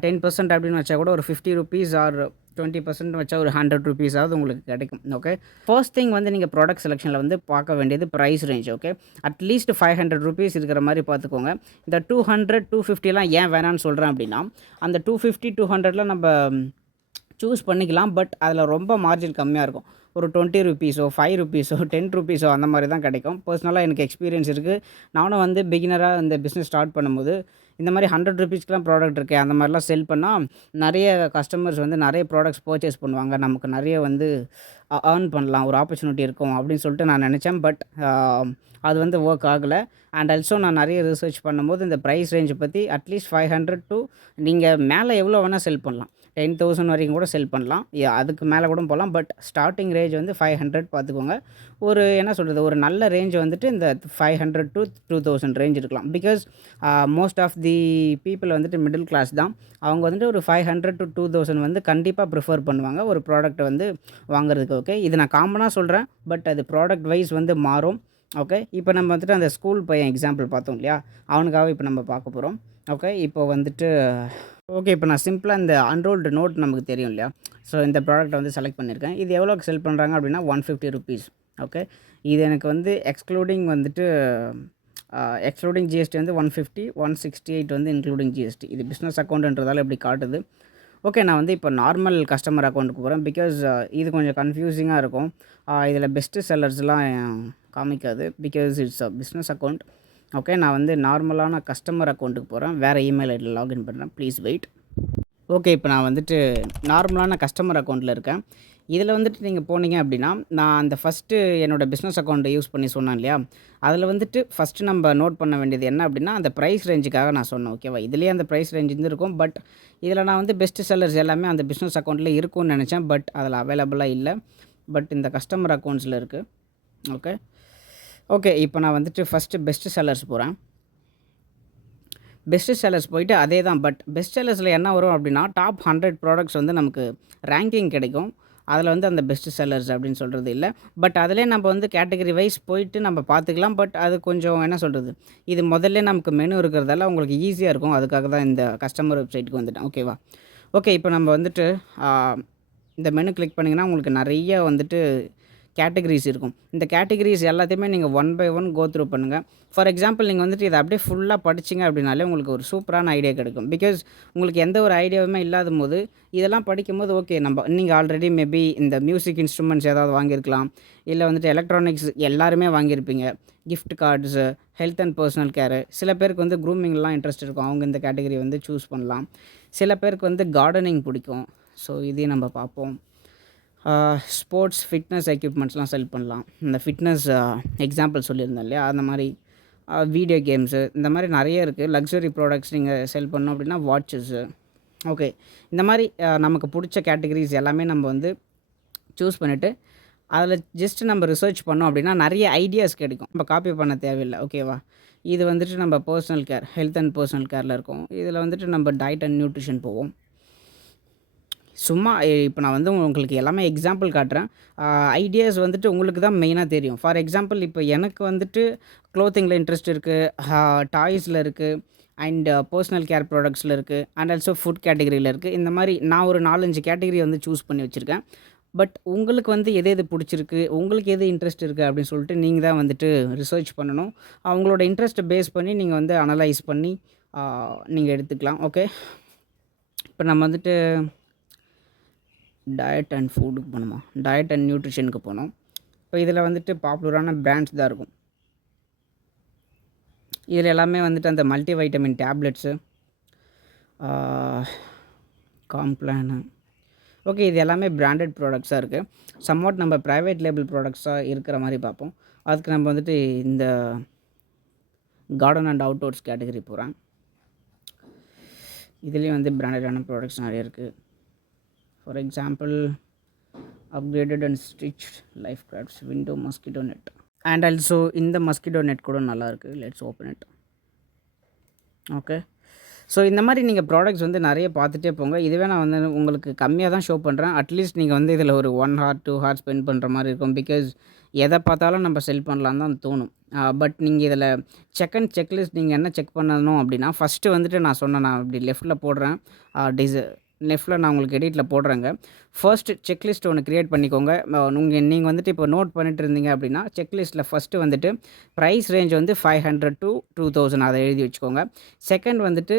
10% அப்படின்னு வச்சா கூட ஒரு 50 ருபீஸ் ஆர் 20% வச்சா ஒரு 100 ருபீஸாவது உங்களுக்கு கிடைக்கும். ஓகே, ஃபர்ஸ்ட் திங் வந்து நீங்கள் ப்ராடக்ட் செலெக்ஷனில் வந்து பார்க்க வேண்டியது price range. Okay, at least 500 rupees இருக்கிற மாதிரி பார்த்துக்கோங்க. இந்த 200 250லாம் ஏன் வேணான்னு சொல்கிறேன் அப்படின்னா அந்த 250 200லாம் நம்ம சூஸ் பண்ணிக்கலாம். பட் அதில் ரொம்ப மார்ஜின் கம்மியாக இருக்கும். ஒரு 20 ருபீஸோ 5 ருபீஸோ 10 ருபீஸோ அந்த மாதிரி தான் கிடைக்கும். பர்சனலாக எனக்கு எக்ஸ்பீரியன்ஸ் இருக்குது. நானும் வந்து பிகினராக இந்த பிஸ்னஸ் ஸ்டார்ட் பண்ணும்போது இந்த மாதிரி 100 ருபீஸ்க்குலாம் ப்ராடக்ட் இருக்குது, அந்த மாதிரிலாம் செல் பண்ணால் நிறைய கஸ்டமர்ஸ் வந்து நிறைய ப்ராடக்ட்ஸ் பர்ச்சேஸ் பண்ணுவாங்க, நமக்கு நிறைய வந்து ஏர்ன் பண்ணலாம், ஒரு ஆப்பர்ச்சுனிட்டி இருக்கும் அப்படின்னு சொல்லிட்டு நான் நினச்சேன். பட் அது வந்து ஒர்க் ஆகலை. அண்ட் ஆல்சோ நான் நிறைய ரிசர்ச் பண்ணும்போது இந்த ப்ரைஸ் ரேஞ்சை பற்றி அட்லீஸ்ட் 500 to நீங்கள் மேலே எவ்வளோ வேணால் செல் பண்ணலாம், 10,000 வரைக்கும் கூட செல் பண்ணலாம், அதுக்கு மேலே கூட போகலாம். பட் ஸ்டார்டிங் ரேஞ்ச் வந்து 500 பார்த்துக்கோங்க. ஒரு என்ன சொல்கிறது, ஒரு நல்ல ரேஞ்ச் வந்துட்டு இந்த 500 to 2000 ரேஞ்ச் இருக்கலாம். Because most of the people வந்துட்டு மிடில் கிளாஸ் தான். அவங்க வந்துட்டு ஒரு 500 to 2000 வந்து கண்டிப்பாக ப்ரிஃபர் பண்ணுவாங்க ஒரு ப்ராடக்ட்டை வந்து வாங்குறதுக்கு. ஓகே, இது நான் காமனாக சொல்கிறேன், பட் அது ப்ராடக்ட் வைஸ் வந்து மாறும். ஓகே, இப்போ நம்ம வந்துட்டு அந்த ஸ்கூல் பையன் எக்ஸாம்பிள் பார்த்தோம் இல்லையா, அவனுக்காக இப்போ நம்ம பார்க்க போகிறோம். ஓகே, இப்போ வந்துட்டு இப்போ நான் சிம்பிளாக இந்த அன்ரோல்டு நோட் நமக்கு தெரியும் இல்லையா, ஸோ இந்த ப்ராடக்ட்டை வந்து செலக்ட் பண்ணியிருக்கேன். இது எவ்வளோக்கு செல் பண்ணுறாங்க அப்படின்னா 150 ருபீஸ். ஓகே, இது எனக்கு வந்து எக்ஸ்க்ளூடிங் ஜிஎஸ்டி வந்து 150, 168 வந்து இன்க்ளூடிங் ஜிஎஸ்டி. இது பிஸ்னஸ் அக்கௌண்ட்ன்றதால இப்படி காட்டுது. ஓகே, நான் வந்து இப்போ நார்மல் கஸ்டமர் அக்கௌண்ட்டுக்கு போகிறேன். பிகாஸ் இது கொஞ்சம் கன்ஃப்யூசிங்காக இருக்கும். இதில் பெஸ்ட்டு செல்லர்ஸ்லாம் காமிக்காது. Because it's a business account. Okay, நான் வந்து நார்மலான கஸ்டமர் அக்கௌண்ட்டுக்கு போகிறேன். வேறு இமெயில் ஐடியில் லாகின் பண்ணுறேன். Please wait. ஓகே, இப்போ நான் வந்துட்டு நார்மலான கஸ்டமர் அக்கௌண்ட்டில் இருக்கேன். இதில் வந்துட்டு நீங்கள் போனீங்க அப்படின்னா, நான் அந்த ஃபஸ்ட்டு என்னோடய பிஸ்னஸ் அக்கௌண்ட்டை யூஸ் பண்ணி சொன்னேன் இல்லையா? அதில் வந்துட்டு ஃபஸ்ட்டு நம்ம நோட் பண்ண வேண்டியது என்ன அப்படின்னா, அந்த ப்ரைஸ் ரேஞ்சுக்காக நான் சொன்னேன். ஓகேவா? இதுலேயே அந்த ப்ரைஸ் ரேஞ்ச் இருந்திருக்கும். பட் இதில் நான் வந்து பெஸ்ட் செல்லர்ஸ் எல்லாமே அந்த பிஸ்னஸ் அக்கௌண்ட்டில் இருக்கும்னு நினச்சேன். பட் அதில் அவைலபிளாக இல்லை. பட் இந்த கஸ்டமர் அக்கௌண்ட்ஸில் இருக்குது. ஓகே. ஓகே, இப்போ நான் வந்துட்டு ஃபஸ்ட்டு பெஸ்ட் செல்லர்ஸ் போகிறேன். பெஸ்ட் செல்லர்ஸ் போயிட்டு அதே தான். பட் பெஸ்ட் செல்லர்ஸில் என்ன வரும் அப்படின்னா, டாப் 100 ப்ராடக்ட்ஸ் வந்து நமக்கு ரேங்கிங் கிடைக்கும். அதில் வந்து அந்த பெஸ்ட் செல்லர்ஸ் அப்படின்னு சொல்கிறது இல்லை. பட் அதிலே நம்ம வந்து கேட்டகரி வைஸ் போயிட்டு நம்ம பார்த்துக்கலாம். பட் அது கொஞ்சம் என்ன சொல்கிறது, இது முதல்ல நமக்கு மெனு இருக்கிறதால உங்களுக்கு ஈஸியாக இருக்கும். அதுக்காக தான் இந்த கஸ்டமர் வெப்சைட்டுக்கு வந்துட்டேன். ஓகேவா? ஓகே, இப்போ நம்ம வந்துட்டு இந்த மெனு கிளிக் பண்ணிங்கன்னா உங்களுக்கு நிறைய வந்துட்டு கேட்டகரிஸ் இருக்கும். இந்த கேட்டகரிஸ் எல்லாத்தையுமே நீங்கள் one by one go through பண்ணுங்கள். ஃபார் எக்ஸாம்பிள் நீங்கள் வந்துட்டு இதை அப்படியே ஃபுல்லாக படிச்சிங்க அப்படின்னாலே உங்களுக்கு ஒரு சூப்பரான ஐடியா கிடைக்கும். பிகாஸ் உங்களுக்கு எந்த ஒரு ஐடியாவுமே இல்லாத போது இதெல்லாம் படிக்கும்போது ஓகே, நீங்கள் ஆல்ரெடி மேபி இந்த மியூசிக் இன்ஸ்ட்ருமெண்ட்ஸ் ஏதாவது வாங்கியிருக்கலாம். இல்லை வந்துட்டு எலக்ட்ரானிக்ஸ் எல்லாருமே வாங்கியிருப்பீங்க. Gift cards, health and personal care. சில பேருக்கு வந்து க்ரூமிங்லாம் இன்ட்ரெஸ்ட் இருக்கும். அவங்க இந்த கேட்டகரி வந்து சூஸ் பண்ணலாம். சில பேருக்கு வந்து கார்டனிங் பிடிக்கும். ஸோ இதையும் நம்ம பார்ப்போம். ஸ்போர்ட்ஸ் ஃபிட்னஸ் எக்யூப்மெண்ட்ஸ்லாம் செல் பண்ணலாம். இந்த ஃபிட்னஸ் எக்ஸாம்பிள் சொல்லியிருந்தேன் இல்லையா? அந்த மாதிரி வீடியோ கேம்ஸு இந்த மாதிரி நிறைய இருக்குது. லக்ஸுரி ப்ராடக்ட்ஸ் நீங்கள் செல் பண்ணோம் அப்படின்னா வாட்சஸ்ஸு. ஓகே, இந்த மாதிரி நமக்கு பிடிச்ச கேட்டகரிஸ் எல்லாமே நம்ம வந்து சூஸ் பண்ணிவிட்டு அதில் ஜஸ்ட் நம்ம ரிசர்ச் பண்ணோம் அப்படின்னா நிறைய ஐடியாஸ் கிடைக்கும். நம்ம காப்பி பண்ண தேவையில்லை. ஓகேவா? இது வந்துட்டு நம்ம personal care, health and personal கேரில் இருக்கும். இதில் வந்துட்டு நம்ம டயட் அண்ட் நியூட்ரிஷன் போவோம். சும்மா இப்போ நான் வந்து உங்களுக்கு எல்லாமே எக்ஸாம்பிள் காட்டுறேன். ஐடியாஸ் வந்துட்டு உங்களுக்கு தான் மெயினாக தெரியும். ஃபார் எக்ஸாம்பிள் இப்போ எனக்கு வந்துட்டு க்ளோத்திங்கில் இன்ட்ரெஸ்ட் இருக்குது, டாய்ஸில் இருக்குது, அண்ட் பர்சனல் கேர் ப்ராடக்ட்ஸில் இருக்குது, அண்ட் ஆல்சோ ஃபுட் கேட்டகரியில் இருக்குது. இந்த மாதிரி நான் ஒரு 4-5 கேட்டகரி வந்து சூஸ் பண்ணி வச்சுருக்கேன். பட் உங்களுக்கு வந்து எது எது பிடிச்சிருக்கு, உங்களுக்கு எது இன்ட்ரெஸ்ட் இருக்குது அப்படின்னு சொல்லிட்டு நீங்கள் தான் வந்துட்டு ரிசர்ச் பண்ணணும். அவங்களோட இன்ட்ரெஸ்ட்டை பேஸ் பண்ணி நீங்கள் வந்து அனலைஸ் பண்ணி நீங்கள் எடுத்துக்கலாம். ஓகே, இப்போ நம்ம வந்துட்டு டயட் அண்ட் ஃபுட்டுக்கு போகணுமா? டயட் அண்ட் நியூட்ரிஷனுக்கு போனோம். இப்போ இதில் வந்துட்டு பாப்புலரான பிராண்ட்ஸ் தான் இருக்கும். இதில் எல்லாமே வந்துட்டு அந்த மல்டி வைட்டமின் டேப்லெட்ஸு, காம்ப்ளானு. ஓகே, இது எல்லாமே பிராண்டட் ப்ராடக்ட்ஸாக இருக்குது. சம்வாட் நம்ம ப்ரைவேட் லேபிள் ப்ராடக்ட்ஸாக இருக்கிற மாதிரி பார்ப்போம். அதுக்கு நம்ம வந்துட்டு இந்த கார்டன் அண்ட் அவுட்டோர்ஸ் கேட்டகரி போகிறேன். இதுலேயும் வந்து பிராண்டடான ப்ராடக்ட்ஸ் நிறைய இருக்குது. For example upgraded and stitched life crafts window mosquito net. And also இந்த மஸ்கிட்டோ நெட் கூட நல்லாயிருக்கு. Let's open it. Okay, so இந்த மாதிரி நீங்கள் ப்ராடக்ட்ஸ் வந்து நிறைய பார்த்துட்டே போங்க. இதுவே நான் வந்து உங்களுக்கு கம்மியாக தான் ஷோ பண்ணுறேன். அட்லீஸ்ட் நீங்கள் வந்து இதில் ஒரு 1 hour 2 hours ஸ்பெண்ட் பண்ணுற மாதிரி இருக்கும். பிகாஸ் எதை பார்த்தாலும் நம்ம செல் பண்ணலான்னு தான் தோணும். பட் நீங்கள் இதில் செக்லிஸ்ட் நீங்கள் என்ன செக் பண்ணணும் அப்படின்னா, ஃபஸ்ட்டு வந்துட்டு நான் சொன்னேன், நான் இப்படி லெஃப்ட்டில் போடுறேன். லெஃப்ட்டில் நான் உங்களுக்கு எடிட்டில் போடுறேங்க. ஃபர்ஸ்ட்டு செக்லிஸ்ட் ஒன்று க்ரியேட் பண்ணிக்கோங்க. நீங்கள் வந்துட்டு இப்போ நோட் பண்ணிட்டு இருந்தீங்க அப்படின்னா, செக்லிஸ்ட்டில் ஃபஸ்ட்டு வந்துட்டு ப்ரைஸ் ரேஞ்ச் வந்து 500 to 2000 அதை எழுதி வச்சுக்கோங்க. செகண்ட் வந்துட்டு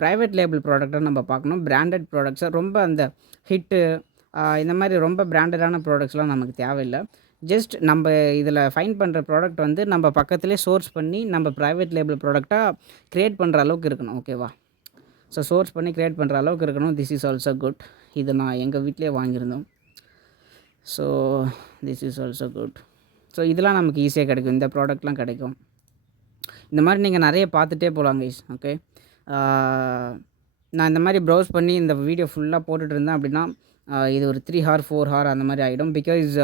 ப்ரைவேட் லேபிள் ப்ராடக்ட்டை நம்ம பார்க்கணும். பிராண்டட் ப்ராடக்ட்ஸை ரொம்ப அந்த ஹிட்டு இந்த மாதிரி ரொம்ப பிராண்டடான ப்ராடக்ட்ஸ்லாம் நமக்கு தேவையில்லை. ஜஸ்ட் நம்ம இதில் ஃபைண்ட் பண்ணுற ப்ராடக்ட் வந்து நம்ம பக்கத்துலேயே சோர்ஸ் பண்ணி நம்ம ப்ரைவேட் லேபிள் ப்ராடக்டாக க்ரியேட் பண்ணுற அளவுக்கு இருக்கணும். ஓகேவா? ஸோ சோர்ஸ் பண்ணி க்ரியேட் பண்ணுற அளவுக்கு இருக்கணும். This is also good. இது நான் எங்கள் வீட்டிலே வாங்கியிருந்தோம். So this is also good. So இதெல்லாம் நமக்கு ஈஸியாக கிடைக்கும். இந்த ப்ராடக்ட்லாம் கிடைக்கும். இந்த மாதிரி நீங்கள் நிறைய பார்த்துட்டே போகலாம் கைஸ். ஓகே, நான் இந்த மாதிரி ப்ரௌஸ் பண்ணி இந்த வீடியோ ஃபுல்லாக போட்டுட்டு இருந்தேன் அப்படின்னா இது ஒரு 3 hour 4 hour அந்த மாதிரி ஆகிடும். பிகாஸ்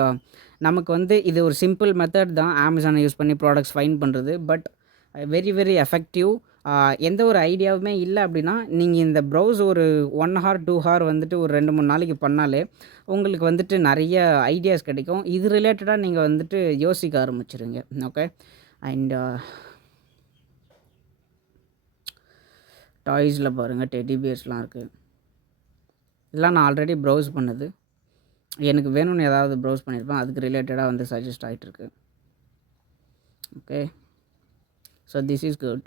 நமக்கு வந்து இது ஒரு சிம்பிள் மெத்தட் தான் அமேசானை யூஸ் பண்ணி ப்ராடக்ட்ஸ் ஃபைண்ட் பண்ணுறது. But very very effective. எந்த ஒரு ஐடியாவுமே இல்லை அப்படின்னா நீங்கள் இந்த ப்ரௌஸ் ஒரு 1 hour 2 hour வந்துட்டு ஒரு 2-3 நாளைக்கு பண்ணாலே உங்களுக்கு வந்துட்டு நிறைய ஐடியாஸ் கிடைக்கும். இது ரிலேட்டடாக நீங்கள் வந்துட்டு யோசிக்க ஆரம்பிச்சிருங்க. ஓகே, அண்ட் டாய்ஸில் பாருங்கள், டெடி பியர்ஸ்லாம் இருக்குது. இதெல்லாம் நான் ஆல்ரெடி ப்ரௌஸ் பண்ணது. எனக்கு வேணும்னு ஏதாவது ப்ரௌஸ் பண்ணியிருப்பேன், அதுக்கு ரிலேட்டடாக வந்து சஜஸ்ட் ஆகிட்டுருக்கு. Okay, so this is good.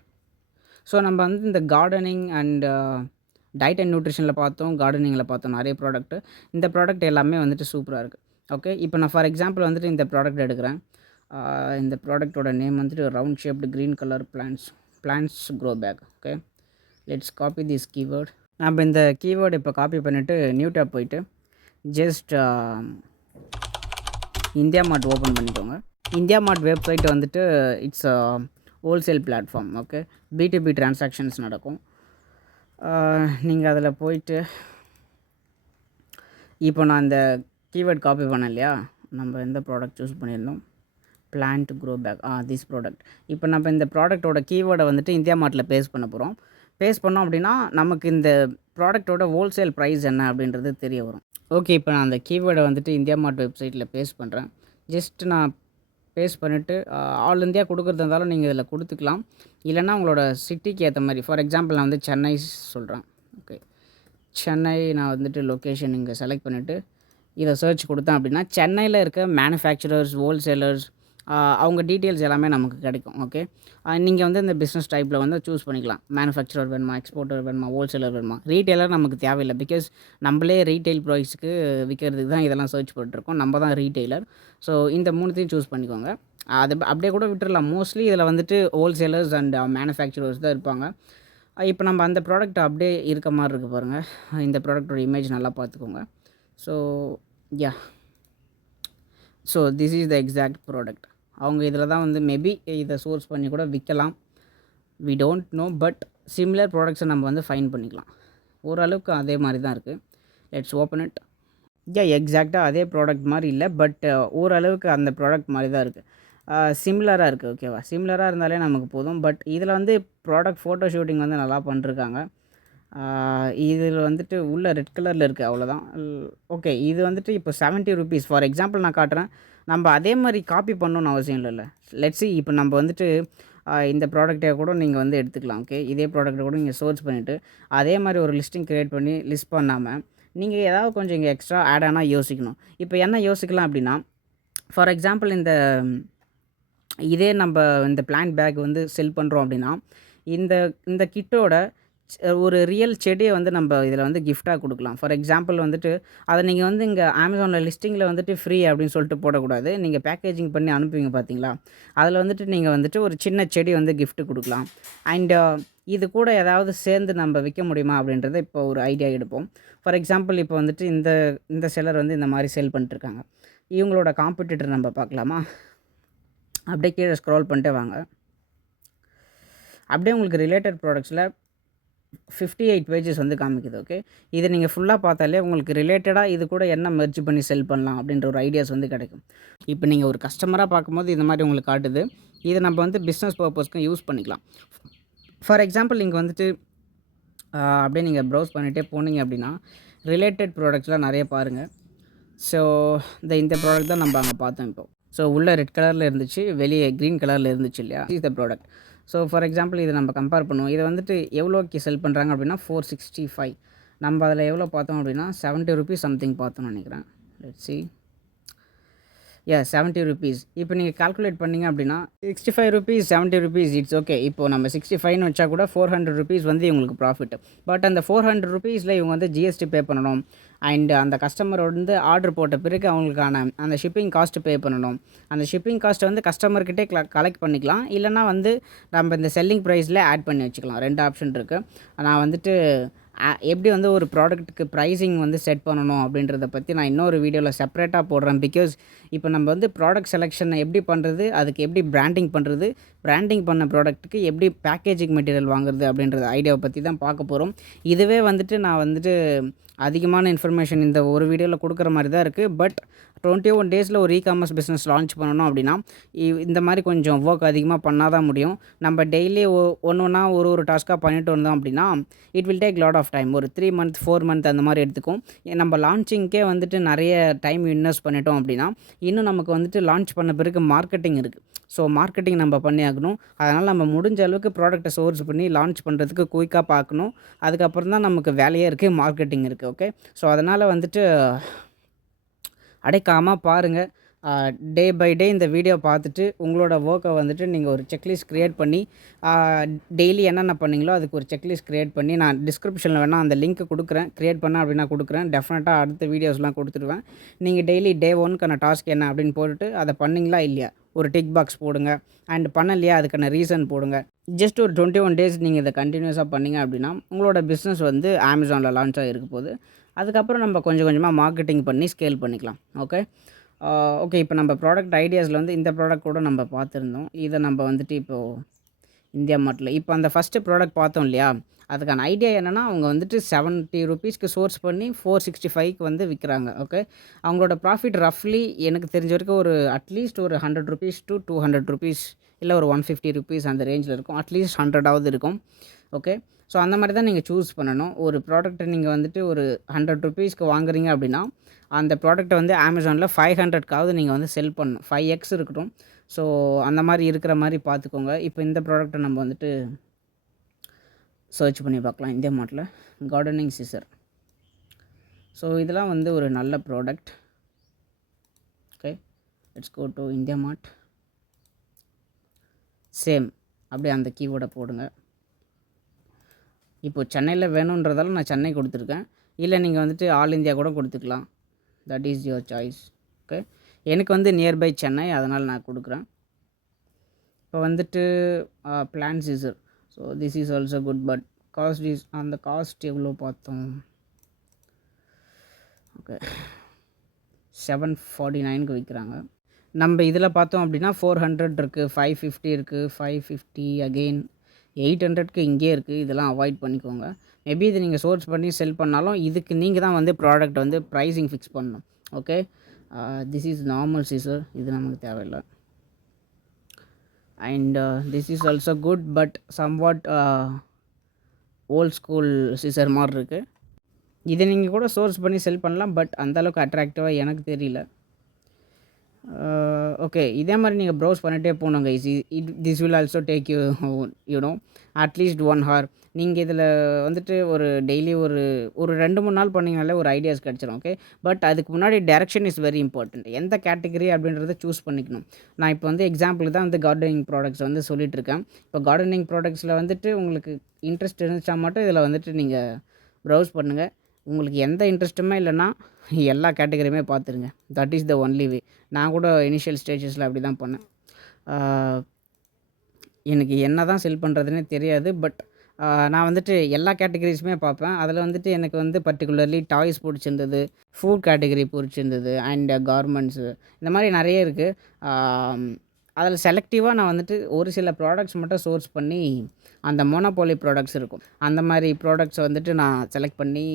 So நம்ம வந்து இந்த கார்டனிங் அண்ட் டயட் அண்ட் நியூட்ரிஷனில் பார்த்தோம், கார்டனிங்கில் பார்த்தோம் நிறைய ப்ராடக்ட்டு. இந்த ப்ராடக்ட் எல்லாமே வந்துட்டு சூப்பராக இருக்குது. ஓகே, இப்போ நான் ஃபார் எக்ஸாம்பிள் வந்துட்டு இந்த ப்ராடக்ட் எடுக்கிறேன். இந்த ப்ராடக்ட்டோட நேம் வந்துட்டு round shaped green colour plants grow bag. Okay, let's copy this keyword. நம்ம இந்த கீவேர்டு இப்போ காப்பி பண்ணிவிட்டு நியூ டேப் போயிட்டு ஜஸ்ட் இந்தியா மார்ட் ஓப்பன் பண்ணிக்கோங்க. இந்தியா மார்ட் வெப்சைட் வந்துட்டு it's wholesale platform. Okay, B2B transactions நடக்கும். நீங்கள் அதில் போயிட்டு இப்போ நான் இந்த கீவேர்ட் காப்பி பண்ணேன் இல்லையா, நம்ம எந்த ப்ராடக்ட் சூஸ் பண்ணியிருந்தோம், plant grow bag, this product. இப்போ நம்ம இந்த ப்ராடக்ட்டோட கீவேர்டை வந்துட்டு இந்தியா மார்ட்டில் பேஸ்ட் பண்ண போகிறோம். பேஸ்ட் பண்ணோம் அப்படின்னா நமக்கு இந்த ப்ராடக்ட்டோட ஹோல்சேல் ப்ரைஸ் என்ன அப்படின்றது தெரிய வரும். ஓகே, இப்போ நான் அந்த கீவேர்டை வந்துட்டு இந்தியா மார்ட் வெப்சைட்டில் பேஸ்ட் பண்ணுறேன். ஜஸ்ட் நான் பேஸ்ட் பண்ணிவிட்டு ஆல் இந்தியா கொடுக்குறதா இருந்தாலும் நீங்கள் இதில் கொடுத்துக்கலாம். இல்லைன்னா உங்களோட சிட்டிக்கு ஏற்ற மாதிரி, ஃபார் எக்ஸாம்பிள் நான் வந்து சென்னை சொல்கிறேன். ஓகே, சென்னை நான் வந்துட்டு லொக்கேஷன் இங்கே செலக்ட் பண்ணிவிட்டு இதை சர்ச் கொடுத்தேன் அப்படின்னா சென்னையில் இருக்க மேனுஃபேக்சரர்ஸ், ஹோல்சேலர்ஸ், அவங்க டீட்டெயில்ஸ் எல்லாமே நமக்கு கிடைக்கும். ஓகே, நீங்கள் வந்து இந்த பிஸ்னஸ் டைப்பில் வந்து சூஸ் பண்ணிக்கலாம். மேனுஃபேக்சரர் வேணுமா, எக்ஸ்போர்ட்டர் வேணுமா, ஹோல்சேலர் வேணுமா. ரீட்டெயிலர் நமக்கு தேவையில்லை, பிகாஸ் நம்மளே ரீட்டெயில் ப்ரைஸுக்கு விற்கிறதுக்கு தான் இதெல்லாம் சர்ச் பண்ணிட்டுருக்கோம். நம்ம தான் ரீட்டெயிலர். ஸோ இந்த மூணுத்தையும் சூஸ் பண்ணிக்கோங்க. அது அப்படியே கூட விட்டுடலாம். மோஸ்ட்லி இதில் வந்துட்டு ஹோல்சேலர்ஸ் அண்ட் மேனுஃபேக்சரர்ஸ் தான் இருப்பாங்க. இப்போ நம்ம அந்த ப்ராடக்ட் அப்படியே இருக்க மாதிரி இருக்குது பாருங்கள். இந்த ப்ராடக்டோட இமேஜ் நல்லா பார்த்துக்கோங்க. So yeah, so this is the exact product. அவங்க இதில் தான் வந்து மேபி இதை சோர்ஸ் பண்ணி கூட விற்கலாம், we don't know. But similar ப்ராடக்ட்ஸை நம்ம வந்து ஃபைன் பண்ணிக்கலாம். ஓரளவுக்கு அதே மாதிரி தான் இருக்குது. Let's open it. எக்ஸாக்டாக அதே ப்ராடக்ட் மாதிரி இல்லை, பட் ஓரளவுக்கு அந்த ப்ராடக்ட் மாதிரி தான் இருக்குது. சிமிலராக இருக்குது. ஓகேவா, சிமிலராக இருந்தாலே நமக்கு போதும். பட் இதில் வந்து ப்ராடக்ட் ஃபோட்டோ ஷூட்டிங் வந்து நல்லா பண்ணிருக்காங்க. இதில் வந்துட்டு உள்ள ரெட் கலரில் இருக்குது, அவ்வளோதான். ஓகே, இது வந்துட்டு இப்போ 70 ருபீஸ். ஃபார் எக்ஸாம்பிள் நான் காட்டுறேன். நம்ம அதே மாதிரி காப்பி பண்ணணுன்னு அவசியம் இல்லைல்ல. லெட்ஸி இப்போ நம்ம வந்துட்டு இந்த ப்ராடக்ட்டை கூட நீங்கள் வந்து எடுத்துக்கலாம். ஓகே, இதே ப்ராடக்ட்டை கூட நீங்கள் சர்ச் பண்ணிவிட்டு அதே மாதிரி ஒரு லிஸ்டிங் க்ரியேட் பண்ணி லிஸ்ட் பண்ணாமல் நீங்கள் ஏதாவது கொஞ்சம் இங்கே எக்ஸ்ட்ரா ஆட் ஆனால் யோசிக்கணும். இப்போ என்ன யோசிக்கலாம் அப்படின்னா, ஃபார் எக்ஸாம்பிள் இதே நம்ம இந்த பிளான்ட் பேக் வந்து செல் பண்ணுறோம் அப்படின்னா இந்த கிட்டோட ஒரு ரியல் செடியை வந்து நம்ம இதில் வந்து கிஃப்டாக கொடுக்கலாம். ஃபார் எக்ஸாம்பிள் வந்துட்டு அதை நீங்கள் வந்து இங்கே அமேசானில் லிஸ்டிங்கில் வந்துட்டு ஃப்ரீ அப்படின்னு சொல்லிட்டு போடக்கூடாது. நீங்கள் பேக்கேஜிங் பண்ணி அனுப்புவீங்க பார்த்தீங்களா, அதில் வந்துட்டு நீங்கள் வந்துட்டு ஒரு சின்ன செடி வந்து கிஃப்ட்டு கொடுக்கலாம். அண்டு இது கூட ஏதாவது சேர்ந்து நம்ம விற்க முடியுமா அப்படின்றத இப்போ ஒரு ஐடியா எடுப்போம். ஃபார் எக்ஸாம்பிள் இப்போ வந்துட்டு இந்த செல்லர் வந்து இந்த மாதிரி செல் பண்ணிட்டுருக்காங்க. இவங்களோட காம்படிட்டர் நம்ம பார்க்கலாமா? அப்படியே கீழே ஸ்க்ரோல் பண்ணிட்டே வாங்க. அப்படியே உங்களுக்கு ரிலேட்டட் ப்ராடக்ட்ஸில் 58 பேஜஸ் வந்து காமிக்குது. ஓகே, இதை நீங்கள் ஃபுல்லாக பார்த்தாலே உங்களுக்கு ரிலேட்டடாக இது கூட என்ன மெர்ஜ் பண்ணி செல் பண்ணலாம் அப்படின்ற ஒரு ஐடியாஸ் வந்து கிடைக்கும். இப்போ நீங்கள் ஒரு கஸ்டமராக பார்க்கும்போது இந்த மாதிரி உங்களுக்கு காட்டுது. இதை நம்ம வந்து பிஸ்னஸ் பர்பஸ்க்கும் யூஸ் பண்ணிக்கலாம். ஃபார் எக்ஸாம்பிள் நீங்கள் வந்துட்டு அப்படியே நீங்கள் ப்ரௌஸ் பண்ணிகிட்டே போனீங்க அப்படின்னா ரிலேட்டட் ப்ராடக்ட்ஸ்லாம் நிறைய பாருங்கள். ஸோ இந்த ப்ராடக்ட் தான் நம்ம அங்கே பார்த்தோம். இப்போ ஸோ உள்ளே ரெட் கலரில் இருந்துச்சு, வெளியே க்ரீன் கலரில் இருந்துச்சு இல்லையா, is the product. So for example இதை நம்ம கம்பேர் பண்ணுவோம். இதை வந்துட்டு எவ்வளோக்கு செல் பண்ணுறாங்க அப்படின்னா 465. நம்ம அதில் எவ்வளோ பார்த்தோம் அப்படின்னா 70 ருபீஸ் சம்திங் பார்த்தோம்னு நினைக்கிறேன். Let's see. 70 ருபீஸ். இப்போ நீங்கள் கால்குலேட் பண்ணிங்க அப்படின்னா 65 ருபீஸ், 70 ருபீஸ், இட்ஸ் ஓகே. இப்போ நம்ம 65ன்னு வச்சா கூட 400 ருபீஸ் வந்து இவங்களுக்கு ப்ராஃபிட். பட் அந்த 400 ருபீஸில் இவங்க வந்து ஜிஎஸ்டி பே பண்ணணும். அண்ட் அந்த கஸ்டமர் வந்து ஆர்டர் போட்ட பிறகு அவங்களுக்கான அந்த ஷிப்பிங் காஸ்ட்டு பே பண்ணணும். அந்த ஷிப்பிங் காஸ்ட்டை வந்து கஸ்டமர்கிட்டே கலெக்ட் பண்ணிக்கலாம். இல்லைனா வந்து நம்ம இந்த செல்லிங் ப்ரைஸில் ஆட் பண்ணி வச்சுக்கலாம். 2 ஆப்ஷன் இருக்குது. நான் வந்துட்டு எப்படி வந்து ஒரு ப்ராடக்ட்டுக்கு ப்ரைஸிங் வந்து செட் பண்ணணும் அப்படின்றத பற்றி நான் இன்னொரு வீடியோவில் செப்பரேட்டாக போடுறேன். பிகாஸ் இப்போ நம்ம வந்து ப்ராடக்ட் செலெக்ஷனை எப்படி பண்ணுறது, அதுக்கு எப்படி பிராண்டிங் பண்ணுறது, பிராண்டிங் பண்ண ப்ராடக்ட்டுக்கு எப்படி பேக்கேஜிங் மெட்டீரியல் வாங்குறது அப்படின்றத ஐடியாவை பற்றி தான் பார்க்க போகிறோம். இதுவே வந்துட்டு நான் வந்துட்டு அதிகமான இன்ஃபர்மேஷன் இந்த ஒரு வீடியோவில் கொடுக்குற மாதிரி தான் இருக்குது. பட் 21 டேஸில் ஒரு இ-காமர்ஸ் பிஸ்னஸ் லான்ச் பண்ணணும் அப்படின்னா இந்த மாதிரி கொஞ்சம் ஒர்க் அதிகமாக பண்ணால் தான் முடியும். நம்ம டெய்லி ஒன்றா ஒரு டாஸ்க்காக பண்ணிட்டு வந்தோம் அப்படின்னா it will take lot of time. ஒரு 3 மந்த் 4 மந்த் அந்த மாதிரி எடுத்துக்கும். நம்ம லான்ச்சிங்க்கே வந்துட்டு நிறைய டைம் இன்வெஸ்ட் பண்ணிட்டோம் அப்படின்னா இன்னும் நமக்கு வந்துட்டு லான்ச் பண்ண பிறகு மார்க்கெட்டிங் இருக்குது. ஸோ மார்க்கெட்டிங் நம்ம பண்ணி ஆகணும். அதனால் நம்ம முடிஞ்ச அளவுக்கு ப்ராடக்ட்டை சோர்ஸ் பண்ணி லான்ச் பண்ணுறதுக்கு குயிக்காக பார்க்கணும். அதுக்கப்புறம் தான் நமக்கு வேலையே இருக்குது, மார்க்கெட்டிங் இருக்குது. ஓகே, ஸோ அதனால் வந்துட்டு அடைக்காமல் பாருங்கள். டே பை டே இந்த வீடியோ பார்த்துட்டு உங்களோட ஒர்க்கை வந்துட்டு நீங்கள் ஒரு செக்லிஸ்ட் க்ரியேட் பண்ணி டெய்லி என்னென்ன பண்ணீங்களோ அதுக்கு ஒரு செக்லிஸ்ட் க்ரியேட் பண்ணி நான் டிஸ்கிரிப்ஷனில் வேணால் அந்த லிங்க் கொடுக்குறேன். க்ரியேட் பண்ண அப்படின்னா கொடுக்குறேன். டெஃபினட்டாக அடுத்த வீடியோஸ்லாம் கொடுத்துடுவேன். நீங்கள் டெய்லி டே 1க்கான டாஸ்க் என்ன அப்படின்னு போட்டுட்டு அதை பண்ணிங்களா இல்லையா ஒரு டிக் பாக்ஸ் போடுங்க. அண்ட் பண்ணலையா அதுக்கான ரீசன் போடுங்க. ஜஸ்ட் ஒரு 21 டேஸ் நீங்கள் இதை கண்டினியூஸாக பண்ணிங்க அப்படின்னா உங்களோட பிஸ்னஸ் வந்து அமேசானில் லான்ச் ஆகிருக்க போகுது. அதுக்கப்புறம் நம்ம கொஞ்சம் கொஞ்சமாக மார்க்கெட்டிங் பண்ணி ஸ்கேல் பண்ணிக்கலாம். ஓகே இப்போ நம்ம ப்ராடக்ட் ஐடியாஸில் வந்து இந்த ப்ராடக்ட் கூட நம்ம பார்த்துருந்தோம். இதை நம்ம வந்துட்டு இப்போது இந்தியா மார்ட்டில் இப்போ அந்த ஃபஸ்ட்டு ப்ராடக்ட் பார்த்தோம் இல்லையா, அதுக்கான ஐடியா என்னென்னா அவங்க வந்துட்டு 70 ரூபீஸ்க்கு சோர்ஸ் பண்ணி 465க்கு வந்து விற்கிறாங்க. அவங்களோட ப்ராஃபிட் ரஃப்லி எனக்கு தெரிஞ்ச வரைக்கும் ஒரு அட்லீஸ்ட் ஒரு 100 ரூபீஸ் டு 200 ரூபீஸ் இல்லை ஒரு 150 ரூபீஸ் அந்த ரேஞ்சில் இருக்கும். அட்லீஸ்ட் 100ஆவது இருக்கும். ஸோ அந்த மாதிரி தான் நீங்கள் சூஸ் பண்ணணும். ஒரு ப்ராடக்ட்டை நீங்கள் வந்துட்டு ஒரு 100 ரூபீஸ்க்கு வாங்குறீங்க அப்படின்னா அந்த ப்ராடக்ட்டை வந்து அமேசானில் 500க்காவது நீங்கள் வந்து செல் பண்ணணும். 5x இருக்கட்டும். ஸோ அந்த மாதிரி இருக்கிற மாதிரி பார்த்துக்கோங்க. இப்போ இந்த ப்ராடக்ட்டை நம்ம வந்துட்டு சர்ச் பண்ணி பார்க்கலாம். இந்தியா மார்ட்டில் கார்டனிங் சிசர். ஸோ இதெல்லாம் வந்து ஒரு நல்ல product. Let's go to India Mart. Same அப்படியே அந்த கீவேர்டை போடுங்க. இப்போது சென்னையில் வேணுன்றதால நான் சென்னை கொடுத்துருக்கேன். இல்லை நீங்கள் வந்துட்டு ஆல் இந்தியா கூட கொடுத்துக்கலாம். That is your choice. எனக்கு வந்து நியர்பை சென்னை, அதனால் நான் கொடுக்குறேன். இப்போ வந்துட்டு plant scissor. So this is also good. But cost is அந்த காஸ்ட் எவ்வளோ பார்த்தோம்? 749க்கு விற்கிறாங்க. நம்ம இதில் பார்த்தோம் அப்படின்னா 400 இருக்குது, 550 இருக்குது, 550 அகெயின் 800க்கு இங்கேயே இருக்குது. இதெல்லாம் அவாய்ட் பண்ணிக்கோங்க. மேபி இது நீங்கள் சோர்ஸ் பண்ணி செல் பண்ணாலும் இதுக்கு நீங்கள் தான் வந்து ப்ராடக்ட் வந்து ப்ரைஸிங் ஃபிக்ஸ் பண்ணணும். This is normal scissor. இது நமக்கு தேவையில்லை. And this is also good. But somewhat old school scissor மாதிரி இருக்குது. இதை நீங்கள் கூட சோர்ஸ் பண்ணி செல் பண்ணலாம். பட் அந்தளவுக்கு அட்ராக்டிவாக எனக்கு தெரியல. இதே மாதிரி நீங்கள் ப்ரௌஸ் பண்ணிகிட்டே போகணுங்க. This will also take you know at least 1 hour. நீங்கள் இதில் வந்துட்டு ஒரு டெய்லி ஒரு 2-3 நாள் பண்ணிங்கனாலே ஒரு ஐடியாஸ் கிடச்சிரும். பட் அதுக்கு முன்னாடி டைரக்ஷன் இஸ் வெரி இம்பார்ட்டண்ட். எந்த கேட்டகரி அப்படின்றத சூஸ் பண்ணிக்கணும். நான் இப்போ வந்து எக்ஸாம்பிளுக்கு தான் வந்து கார்டனிங் ப்ராடக்ட்ஸ் வந்து சொல்லிகிட்ருக்கேன். இப்போ கார்டனிங் ப்ராடக்ட்ஸில் வந்துட்டு உங்களுக்கு இன்ட்ரெஸ்ட் இருந்துச்சா மட்டும் இதில் வந்துட்டு நீங்கள் ப்ரௌஸ் பண்ணுங்கள். உங்களுக்கு எந்த இன்ட்ரெஸ்ட்டுமே இல்லைன்னா எல்லா கேட்டகரியுமே பார்த்துருங்க. That is the only way. நான் கூட இனிஷியல் ஸ்டேஜஸில் அப்படி தான் பண்ணேன். எனக்கு என்ன தான் செல் பண்ணுறதுனே தெரியாது. பட் நான் வந்துட்டு எல்லா கேட்டகரிஸுமே பார்ப்பேன். அதில் வந்துட்டு எனக்கு வந்து பர்டிகுலர்லி டாய்ஸ் பிடிச்சிருந்தது, ஃபுட் கேட்டகரி பிடிச்சிருந்தது, அண்ட் கார்மெண்ட்ஸு இந்த மாதிரி நிறைய இருக்குது. அதில் செலக்டிவாக நான் வந்துட்டு ஒரு சில ப்ராடக்ட்ஸ் மட்டும் சோர்ஸ் பண்ணி அந்த மோனோபோலி ப்ராடக்ட்ஸ் இருக்கும். அந்த மாதிரி ப்ராடக்ட்ஸை வந்துட்டு நான் செலக்ட் பண்ணி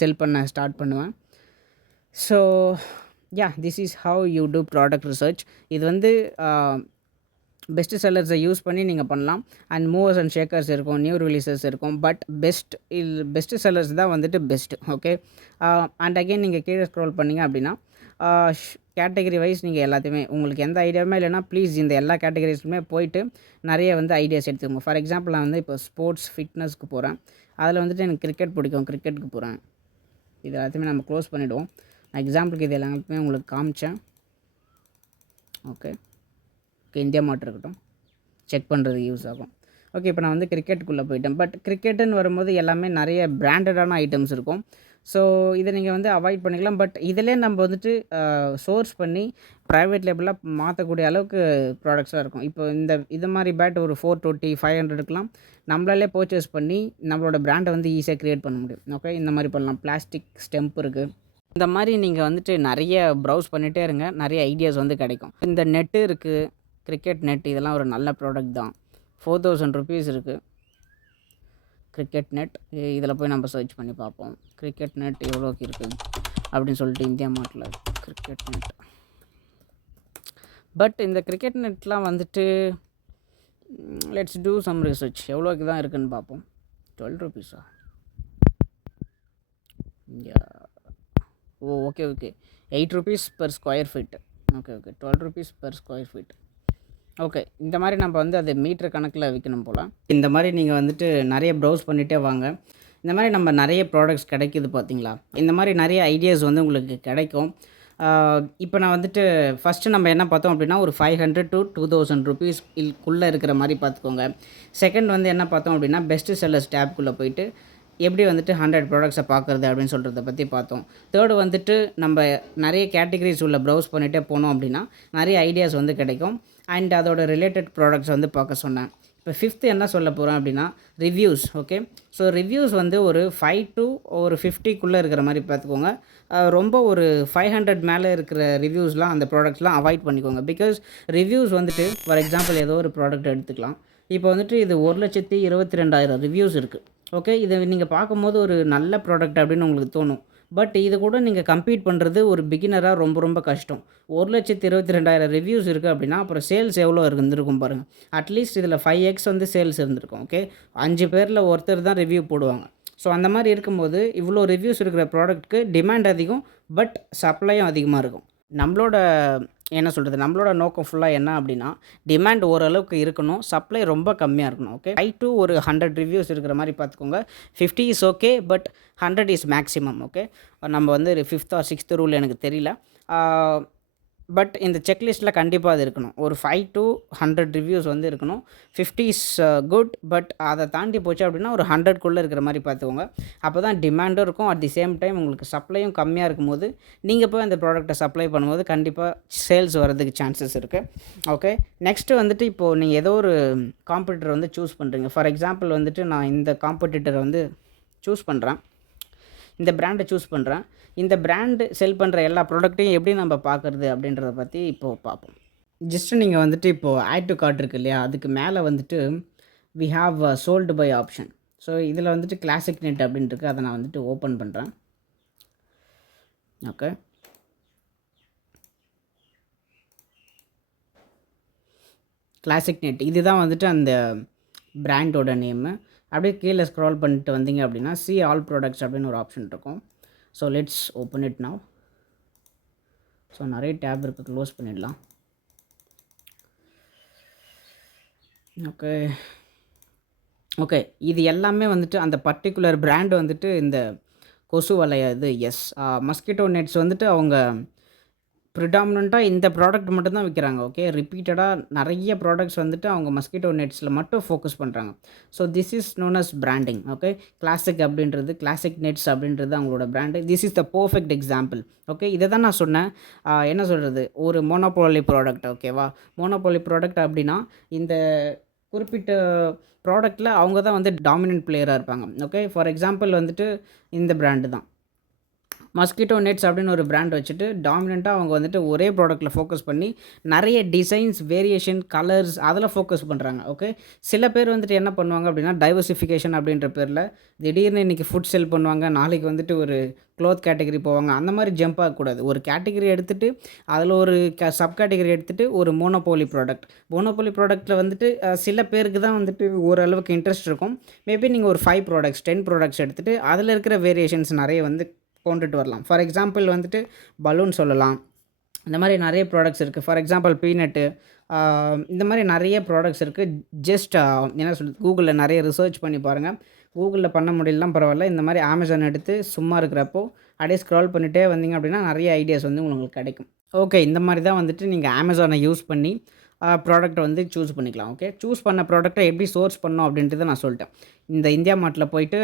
செல் பண்ண ஸ்டார்ட் பண்ணுவேன். So this is how you do product research. இது வந்து பெஸ்ட் செல்லர்ஸை யூஸ் பண்ணி நீங்கள் பண்ணலாம். அண்ட் மூவர்ஸ் அண்ட் ஷேக்கர்ஸ் இருக்கும், நியூ ரிலீசஸ் இருக்கும். பட் பெஸ்ட் செல்லர்ஸ் தான் வந்துட்டு பெஸ்ட்டு. அண்ட் அகெயின் நீங்கள் கீழே ஸ்க்ரோல் பண்ணிங்க அப்படின்னா கேட்டகரி வைஸ் நீங்கள் எல்லாத்தையுமே உங்களுக்கு எந்த ஐடியாவுமே இல்லைனா ப்ளீஸ் இந்த எல்லா கேட்டகரிஸ்லுமே போயிட்டு நிறைய வந்து ஐடியாஸ் எடுத்துக்கோங்க. ஃபார் எக்ஸாம்பிள் நான் வந்து இப்போ ஸ்போர்ட்ஸ் ஃபிட்னஸ்க்கு போகிறேன். அதில் வந்துட்டு எனக்கு கிரிக்கெட் பிடிக்கும், கிரிக்கெட்டுக்கு போகிறேன். இது எல்லாத்தையுமே நம்ம க்ளோஸ் பண்ணிவிடுவோம். நான் எக்ஸாம்பிளுக்கு இது எல்லாத்தையுமே உங்களுக்கு காமிச்சேன். இந்தியா மார்ட் இருக்கட்டும், செக் பண்ணுறதுக்கு யூஸ் ஆகும். இப்போ நான் வந்து கிரிக்கெட்டுக்குள்ளே போயிட்டேன். பட் கிரிக்கெட்டுன்னு வரும்போது எல்லாமே நிறைய பிராண்டடான ஐட்டம்ஸ் இருக்கும். ஸோ இதை நீங்கள் வந்து அவாய்ட் பண்ணிக்கலாம். பட் இதிலே நம்ம வந்துட்டு சோர்ஸ் பண்ணி ப்ரைவேட் லேபிளாக மாற்றக்கூடிய அளவுக்கு ப்ராடக்ட்ஸாக இருக்கும். இப்போ இது மாதிரி பேட் ஒரு 420, 500க்குலாம் நம்மளாலே பர்ச்சேஸ் பண்ணி நம்மளோட பிராண்டை வந்து ஈஸியாக க்ரியேட் பண்ண முடியும். இந்த மாதிரி பண்ணலாம். பிளாஸ்டிக் ஸ்டெம்ப் இருக்குது. இந்த மாதிரி நீங்கள் வந்துட்டு நிறைய ப்ரௌஸ் பண்ணிகிட்டே இருங்க. நிறைய ஐடியாஸ் வந்து கிடைக்கும். இந்த நெட்டு இருக்குது, கிரிக்கெட் நெட். இதெல்லாம் ஒரு நல்ல ப்ராடக்ட் தான். 4000 ரூபீஸ் இருக்குது கிரிக்கெட் நெட். இதில் போய் நம்ம சர்ச் பண்ணி பார்ப்போம். கிரிக்கெட் நெட் எவ்வளோக்கு இருக்குது அப்படின்னு சொல்லிட்டு இந்தியா மார்ட்டில் கிரிக்கெட் நெட். பட் இந்த கிரிக்கெட் நெட்லாம் வந்துட்டு லெட்ஸ் டூ சம் ரிசர்ச். எவ்வளோக்கு தான் இருக்குதுன்னு பார்ப்போம். 12 ரூபீஸா? Okay 8 rupees per square feet. 12 rupees per square feet. இந்த மாதிரி நம்ம வந்து அது மீட்டர் கணக்கில் விற்கணும் போல். இந்த மாதிரி நீங்கள் வந்துட்டு நிறைய ப்ரௌஸ் பண்ணிகிட்டே வாங்க. இந்த மாதிரி நம்ம நிறைய ப்ராடக்ட்ஸ் கிடைக்கிது பார்த்தீங்களா? இந்த மாதிரி நிறைய ஐடியாஸ் வந்து உங்களுக்கு கிடைக்கும். இப்போ நான் வந்துட்டு ஃபஸ்ட்டு நம்ம என்ன பார்த்தோம் அப்படின்னா ஒரு 500 to 2000 ருபீஸ் குள்ளே இருக்கிற மாதிரி பார்த்துக்கோங்க. செகண்ட் வந்து என்ன பார்த்தோம் அப்படின்னா பெஸ்ட் செல்லர்ஸ் டேப்குள்ளே போயிட்டு எப்படி வந்துட்டு 100 ப்ராடக்ட்ஸை பார்க்குறது அப்படின்னு சொல்கிறத பற்றி பார்த்தோம். தேர்டு வந்துட்டு நம்ம நிறைய கேட்டகரிஸ் உள்ள ப்ரௌஸ் பண்ணிகிட்டே போனோம் அப்படின்னா நிறைய ஐடியாஸ் வந்து கிடைக்கும். அண்ட் அதோட ரிலேட்டட் ப்ராடக்ட்ஸ் வந்து பார்க்க சொன்னேன். இப்போ ஃபிஃப்த்து என்ன சொல்ல போகிறோம் அப்படின்னா ரிவ்யூஸ். ஓகே, ஸோ ரிவ்யூஸ் வந்து ஒரு 5 to ஒரு 50க்குள்ளே இருக்கிற மாதிரி பார்த்துக்கோங்க. ரொம்ப ஒரு 500 மேலே இருக்கிற ரிவ்யூஸ்லாம் அந்த ப்ராடக்ட்ஸ்லாம் அவாய்ட் பண்ணிக்கோங்க. பிகாஸ் ரிவ்யூஸ் வந்துட்டு ஃபார் எக்ஸாம்பிள் ஏதோ ஒரு ப்ராடக்ட் எடுத்துக்கலாம். இப்போ வந்துட்டு இது 1,22,000 ரிவ்யூஸ் இருக்குது. ஓகே, இதை நீங்கள் பார்க்கும்போது ஒரு நல்ல ப்ராடக்ட் அப்படின்னு உங்களுக்கு தோணும். பட் இது கூட நீங்கள் கம்பீட் பண்ணுறது ஒரு பிகினராக ரொம்ப ரொம்ப கஷ்டம். 1,22,000 ரிவ்யூஸ் இருக்குது அப்படின்னா அப்புறம் சேல்ஸ் எவ்வளோ இருந்திருக்கும் பாருங்கள். அட்லீஸ்ட் இதில் 5x வந்து சேல்ஸ் இருந்திருக்கும். ஓகே, 5 பேரில் ஒருத்தர் தான் ரிவ்யூ போடுவாங்க. ஸோ அந்த மாதிரி இருக்கும்போது இவ்வளோ ரிவ்யூஸ் இருக்கிற ப்ராடக்ட்டுக்கு டிமாண்ட் அதிகம், பட் சப்ளையும் அதிகமாக இருக்கும். நம்மளோட என்ன சொல்கிறது, நம்மளோட நோக்கம் ஃபுல்லாக என்ன அப்படின்னா டிமாண்ட் ஓரளவுக்கு இருக்கணும், சப்ளை ரொம்ப கம்மியாக இருக்கணும். ஓகே, 5 to ஒரு 100 ரிவ்யூஸ் இருக்கிற மாதிரி பார்த்துக்கோங்க. 50 is okay, but 100 is maximum. Okay, நம்ம வந்து 5th or 6th ரூல் எனக்கு தெரியல. பட் இந்த செக்லிஸ்ட்டில் கண்டிப்பாக அது இருக்கணும். ஒரு 5 to 100 ரிவ்யூஸ் வந்து இருக்கணும். 50 இஸ் குட், பட் அதை தாண்டி போச்சு அப்படின்னா ஒரு 100க்குள்ளே இருக்கிற மாதிரி பார்த்துக்கோங்க. அப்போ தான் டிமாண்டும் இருக்கும், அட் தி சேம் டைம் உங்களுக்கு சப்ளையும் கம்மியாக இருக்கும்போது நீங்கள் போய் அந்த ப்ராடக்ட்டை சப்ளை பண்ணும்போது கண்டிப்பாக சேல்ஸ் வரதுக்கு சான்சஸ் இருக்குது. ஓகே, நெக்ஸ்ட்டு வந்துட்டு இப்போது நீங்கள் ஏதோ ஒரு காம்படிட்டர் வந்து சூஸ் பண்ணுறீங்க. ஃபார் எக்ஸாம்பிள் வந்துட்டு நான் இந்த காம்படிட்டரை வந்து சூஸ் பண்ணுறேன், இந்த பிராண்டை சூஸ் பண்ணுறேன். இந்த பிராண்டு செல் பண்ணுற எல்லா ப்ராடக்ட்டையும் எப்படி நம்ம பார்க்குறது அப்படின்றத பற்றி இப்போது பார்ப்போம். ஜஸ்ட்டு நீங்கள் வந்துட்டு இப்போது ஆட் டு கார்ட் இருக்குது இல்லையா, அதுக்கு மேலே வந்துட்டு we have sold by option. So இதில் வந்துட்டு கிளாசிக் நெட் அப்படின்ட்டு இருக்குது, அதை நான் வந்துட்டு ஓப்பன் பண்ணுறேன். ஓகே, கிளாசிக் நெட் இதுதான் வந்துட்டு அந்த பிராண்டோட நேமு. அப்படியே கீழே ஸ்க்ரால் பண்ணிட்டு வந்தீங்க அப்படின்னா சி ஆல் ப்ராடக்ட்ஸ் அப்படின்னு ஒரு ஆப்ஷன் இருக்கும். So let's open it now. So நிறைய டேப் இருக்குது, க்ளோஸ் பண்ணிடலாம். ஓகே ஓகே, இது எல்லாமே வந்துட்டு அந்த பர்டிகுலர் பிராண்டு வந்துட்டு இந்த கொசு வலைய இது மஸ்கிட்டோ நெட்ஸ் வந்துட்டு அவங்க ப்ரிடாமினண்ட்டாக இந்த ப்ராடக்ட் மட்டும்தான் விற்கிறாங்க. ஓகே, ரிப்பீட்டடாக நிறைய ப்ராடக்ட்ஸ் வந்துட்டு அவங்க மஸ்கிட்டோ நெட்ஸில் மட்டும் ஃபோக்கஸ் பண்ணுறாங்க. So this is known as branding. Okay, classic அப்படின்றது, கிளாசிக் நெட்ஸ் அப்படின்றது அவங்களோட brand. This is the perfect example. Okay, இதை தான் நான் சொன்னேன். என்ன சொல்கிறது, ஒரு மோனோபோலி ப்ராடக்ட். ஓகேவா, மோனோபோலி ப்ராடக்ட் அப்படின்னா இந்த குறிப்பிட்ட ப்ராடக்ட்டில் அவங்க தான் வந்து டாமினன்ட் பிளேயராக இருப்பாங்க. ஓகே, ஃபார் எக்ஸாம்பிள் வந்துட்டு இந்த பிராண்டு தான் மஸ்கிட்டோ நெட்ஸ் அப்படின்னு ஒரு பிராண்ட் வச்சுட்டு டாமினண்ட்டாக அவங்க வந்துட்டு ஒரே ப்ராடக்ட்டில் ஃபோக்கஸ் பண்ணி நிறைய டிசைன்ஸ், வேரியேஷன், கலர்ஸ் அதில் ஃபோக்கஸ் பண்ணுறாங்க. ஓகே, சில பேர் வந்துட்டு என்ன பண்ணுவாங்க அப்படின்னா டைவர்சிஃபிகேஷன் அப்படின்ற பேரில் திடீர்னு இன்றைக்கி ஃபுட் செல் பண்ணுவாங்க, நாளைக்கு வந்துட்டு ஒரு க்ளோத் கேட்டகரி போவாங்க. அந்த மாதிரி ஜம்ப் ஆகக்கூடாது. ஒரு கேட்டகரி எடுத்துகிட்டு அதில் ஒரு சப் கேட்டகரி எடுத்துகிட்டு ஒரு மோனோபோலி ப்ராடக்ட்டில் வந்துட்டு சில பேருக்கு தான் வந்துட்டு ஓரளவுக்கு இன்ட்ரெஸ்ட் இருக்கும். மேபி நீங்கள் ஒரு 5 ப்ராடக்ட்ஸ் 10 ப்ராடக்ட்ஸ் எடுத்துகிட்டு அதில் இருக்கிற வேரியேஷன்ஸ் நிறைய வந்து கொண்டுட்டு வரலாம். ஃபார் எக்ஸாம்பிள் வந்துட்டு பலூன் சொல்லலாம். இந்த மாதிரி நிறைய ப்ராடக்ட்ஸ் இருக்குது. ஃபார் எக்ஸாம்பிள் பீனட்டு, இந்த மாதிரி நிறைய ப்ராடக்ட்ஸ் இருக்குது. ஜஸ்ட் என்ன சொல்கிறது, கூகுளில் நிறைய ரிசர்ச் பண்ணி பாருங்கள். கூகுளில் பண்ண முடியலாம் பரவாயில்ல, இந்த மாதிரி அமேசான் எடுத்து சும்மா இருக்கிறப்போ அப்படியே ஸ்க்ரால் பண்ணிகிட்டே வந்தீங்க அப்படின்னா நிறைய ஐடியாஸ் வந்து உங்களுக்கு கிடைக்கும். ஓகே, இந்த மாதிரி தான் வந்துட்டு நீங்கள் அமேசானை யூஸ் பண்ணி ப்ராடக்ட்டை வந்து சூஸ் பண்ணிக்கலாம். ஓகே, சூஸ் பண்ண ப்ராடக்ட்டை எப்படி சோர்ஸ் பண்ணணும் அப்படின்றத நான் சொல்லிட்டேன். இந்த இந்தியா மார்ட்டில் போயிட்டு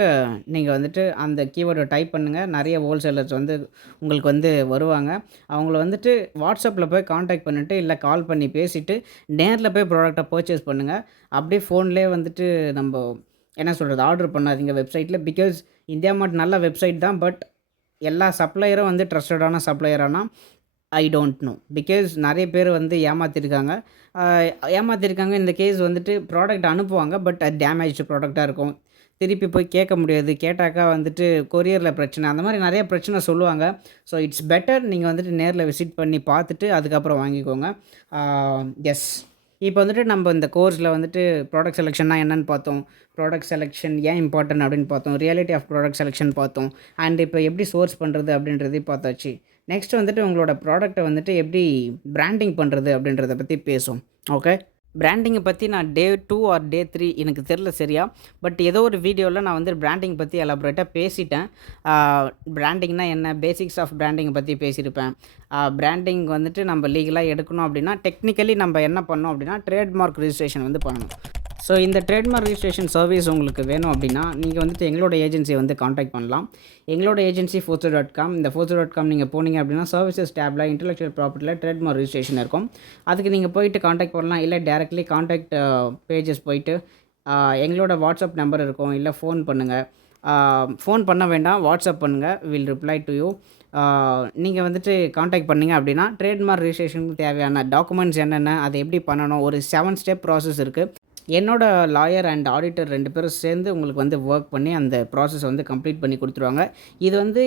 நீங்கள் வந்துட்டு அந்த கீவேர்டை டைப் பண்ணுங்கள். நிறைய ஹோல்சேலர்ஸ் வந்து உங்களுக்கு வந்து வருவாங்க. அவங்கள வந்துட்டு வாட்ஸ்அப்பில் போய் காண்டாக்ட் பண்ணிவிட்டு இல்லை கால் பண்ணி பேசிவிட்டு நேரில் போய் ப்ராடக்ட்டை பர்ச்சேஸ் பண்ணுங்கள். அப்படியே ஃபோன்லேயே வந்துட்டு நம்ம என்ன சொல்கிறது ஆர்டர் பண்ணாதீங்க வெப்சைட்டில். பிகாஸ் இந்தியா மார்ட் நல்ல வெப்சைட் தான், பட் எல்லா சப்ளையரும் வந்து ட்ரஸ்டடான சப்ளையரானா ஐ டோன்ட் நோ. பிகாஸ் நிறைய பேர் வந்து ஏமாற்றிருக்காங்க. இந்த கேஸ் வந்துட்டு ப்ராடக்ட் அனுப்புவாங்க, பட் அது டேமேஜ்டு ப்ராடக்டாக இருக்கும். திருப்பி போய் கேட்க முடியாது. கேட்டாக்கா வந்துட்டு கொரியரில் பிரச்சனை, அந்த மாதிரி நிறைய பிரச்சனை சொல்லுவாங்க. ஸோ இட்ஸ் பெட்டர் நீங்கள் வந்துட்டு நேரில் விசிட் பண்ணி பார்த்துட்டு அதுக்கப்புறம் வாங்கிக்கோங்க. எஸ், இப்போ வந்துட்டு நம்ம இந்த கோர்ஸில் வந்துட்டு ப்ராடக்ட் செலெக்ஷன்னா என்னென்னு பார்த்தோம். ப்ராடக்ட் செலெக்ஷன் ஏன் இம்பார்ட்டன்ட் அப்படின்னு பார்த்தோம். ரியாலிட்டி ஆஃப் ப்ராடக்ட் செலெக்ஷன் பார்த்தோம். அண்ட் இப்போ எப்படி சோர்ஸ் பண்ணுறது அப்படின்றதையும் பார்த்தாச்சு. நெக்ஸ்ட் வந்துட்டு உங்களோட ப்ராடக்ட்டை வந்துட்டு எப்படி பிராண்டிங் பண்ணுறது அப்படின்றத பற்றி பேசுவோம். ஓகே, பிராண்டிங்கை பற்றி நான் டே 2 ஆர் டே 3 எனக்கு தெரில சரியா. பட் ஏதோ ஒரு வீடியோவில் நான் வந்து பிராண்டிங் பற்றி எலாபரேட்டாக பேசிட்டேன். பிராண்டிங்னா என்ன, பேசிக்ஸ் ஆஃப் பிராண்டிங்கை பற்றி பேசியிருப்பேன். பிராண்டிங் வந்துட்டு நம்ம லீகலாக எடுக்கணும் அப்படின்னா டெக்னிக்கலி நம்ம என்ன பண்ணோம் அப்படின்னா ட்ரேட்மார்க் ரிஜிஸ்ட்ரேஷன் வந்து பண்ணணும். ஸோ இந்த ட்ரேட்மார்க் ரிஜிஸ்ட்ரேஷன் சர்வீஸ் உங்களுக்கு வேணும் அப்படின்னா நீங்கள் வந்துட்டு எங்களோட ஏஜென்சியை வந்து காண்டாக்ட் பண்ணலாம். எங்களோட ஏஜென்சி forza.com. இந்த forza.com நீங்கள் போனீங்க அப்படின்னா சர்வீசஸ் டேப்பில் இன்டெலெக்சுவல் ப்ராப்பர்ட்டியில் ட்ரேட்மார்க் ரிஜிஸ்ட்ரேஷன் இருக்கும். அதுக்கு நீங்கள் போயிட்டு காண்டாக்ட் பண்ணலாம். இல்லை டேரெக்ட்லி காண்டாக்ட் பேஜஸ் போயிட்டு எங்களோட வாட்ஸ்அப் நம்பர் இருக்கும், இல்லை ஃபோன் பண்ணுங்கள். ஃபோன் பண்ண வேண்டாம், வாட்ஸ்அப் பண்ணுங்கள், வில் ரிப்ளை டு யூ. நீங்கள் வந்துட்டு காண்டாக்ட் பண்ணிங்க அப்படின்னா ட்ரேட்மார்க் ரிஜிஸ்ட்ரேஷனுக்கு தேவையான டாக்குமெண்ட்ஸ் என்னென்ன, அதை எப்படி பண்ணணும், ஒரு 7 ஸ்டெப் ப்ராசஸ் இருக்குது. என்னோட லாயர் அண்ட் ஆடிட்டர் 2 பேரும் சேர்ந்து உங்களுக்கு வந்து ஒர்க் பண்ணி அந்த ப்ராசஸ் வந்து கம்ப்ளீட் பண்ணி கொடுத்துருவாங்க. இது வந்து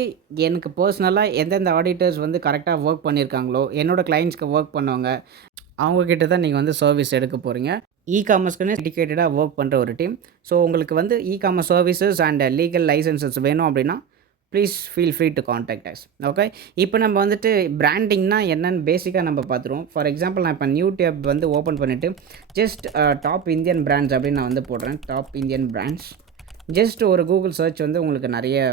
எனக்கு பர்சனலாக எந்தெந்த ஆடிட்டர்ஸ் வந்து கரெக்டாக ஒர்க் பண்ணியிருக்காங்களோ, என்னோடய கிளைண்ட்ஸ்க்கு ஒர்க் பண்ணவங்க, அவங்கக்கிட்ட தான் நீங்கள் வந்து சர்வீஸ் எடுக்க போகிறீங்க. காமர்ஸ்க்குன்னு டெடிகேட்டடாக ஒர்க் பண்ணுற ஒரு டீம். ஸோ உங்களுக்கு வந்து commerce services and legal licences வேணும் அப்படின்னா please feel free to contact us. Okay, இப்போ நம்ம வந்துட்டு பிராண்டிங்னா என்னென்னு பேசிக்காக நம்ம பார்த்துருவோம். ஃபார் எக்ஸாம்பிள் நான் இப்போ நியூ டேப் வந்து ஓப்பன் பண்ணிவிட்டு ஜஸ்ட் டாப் இந்தியன் பிராண்ட்ஸ் அப்படின்னு நான் வந்து போடுறேன். Top Indian brands. ஜஸ்ட் ஒரு கூகுள் சர்ச் வந்து உங்களுக்கு நிறைய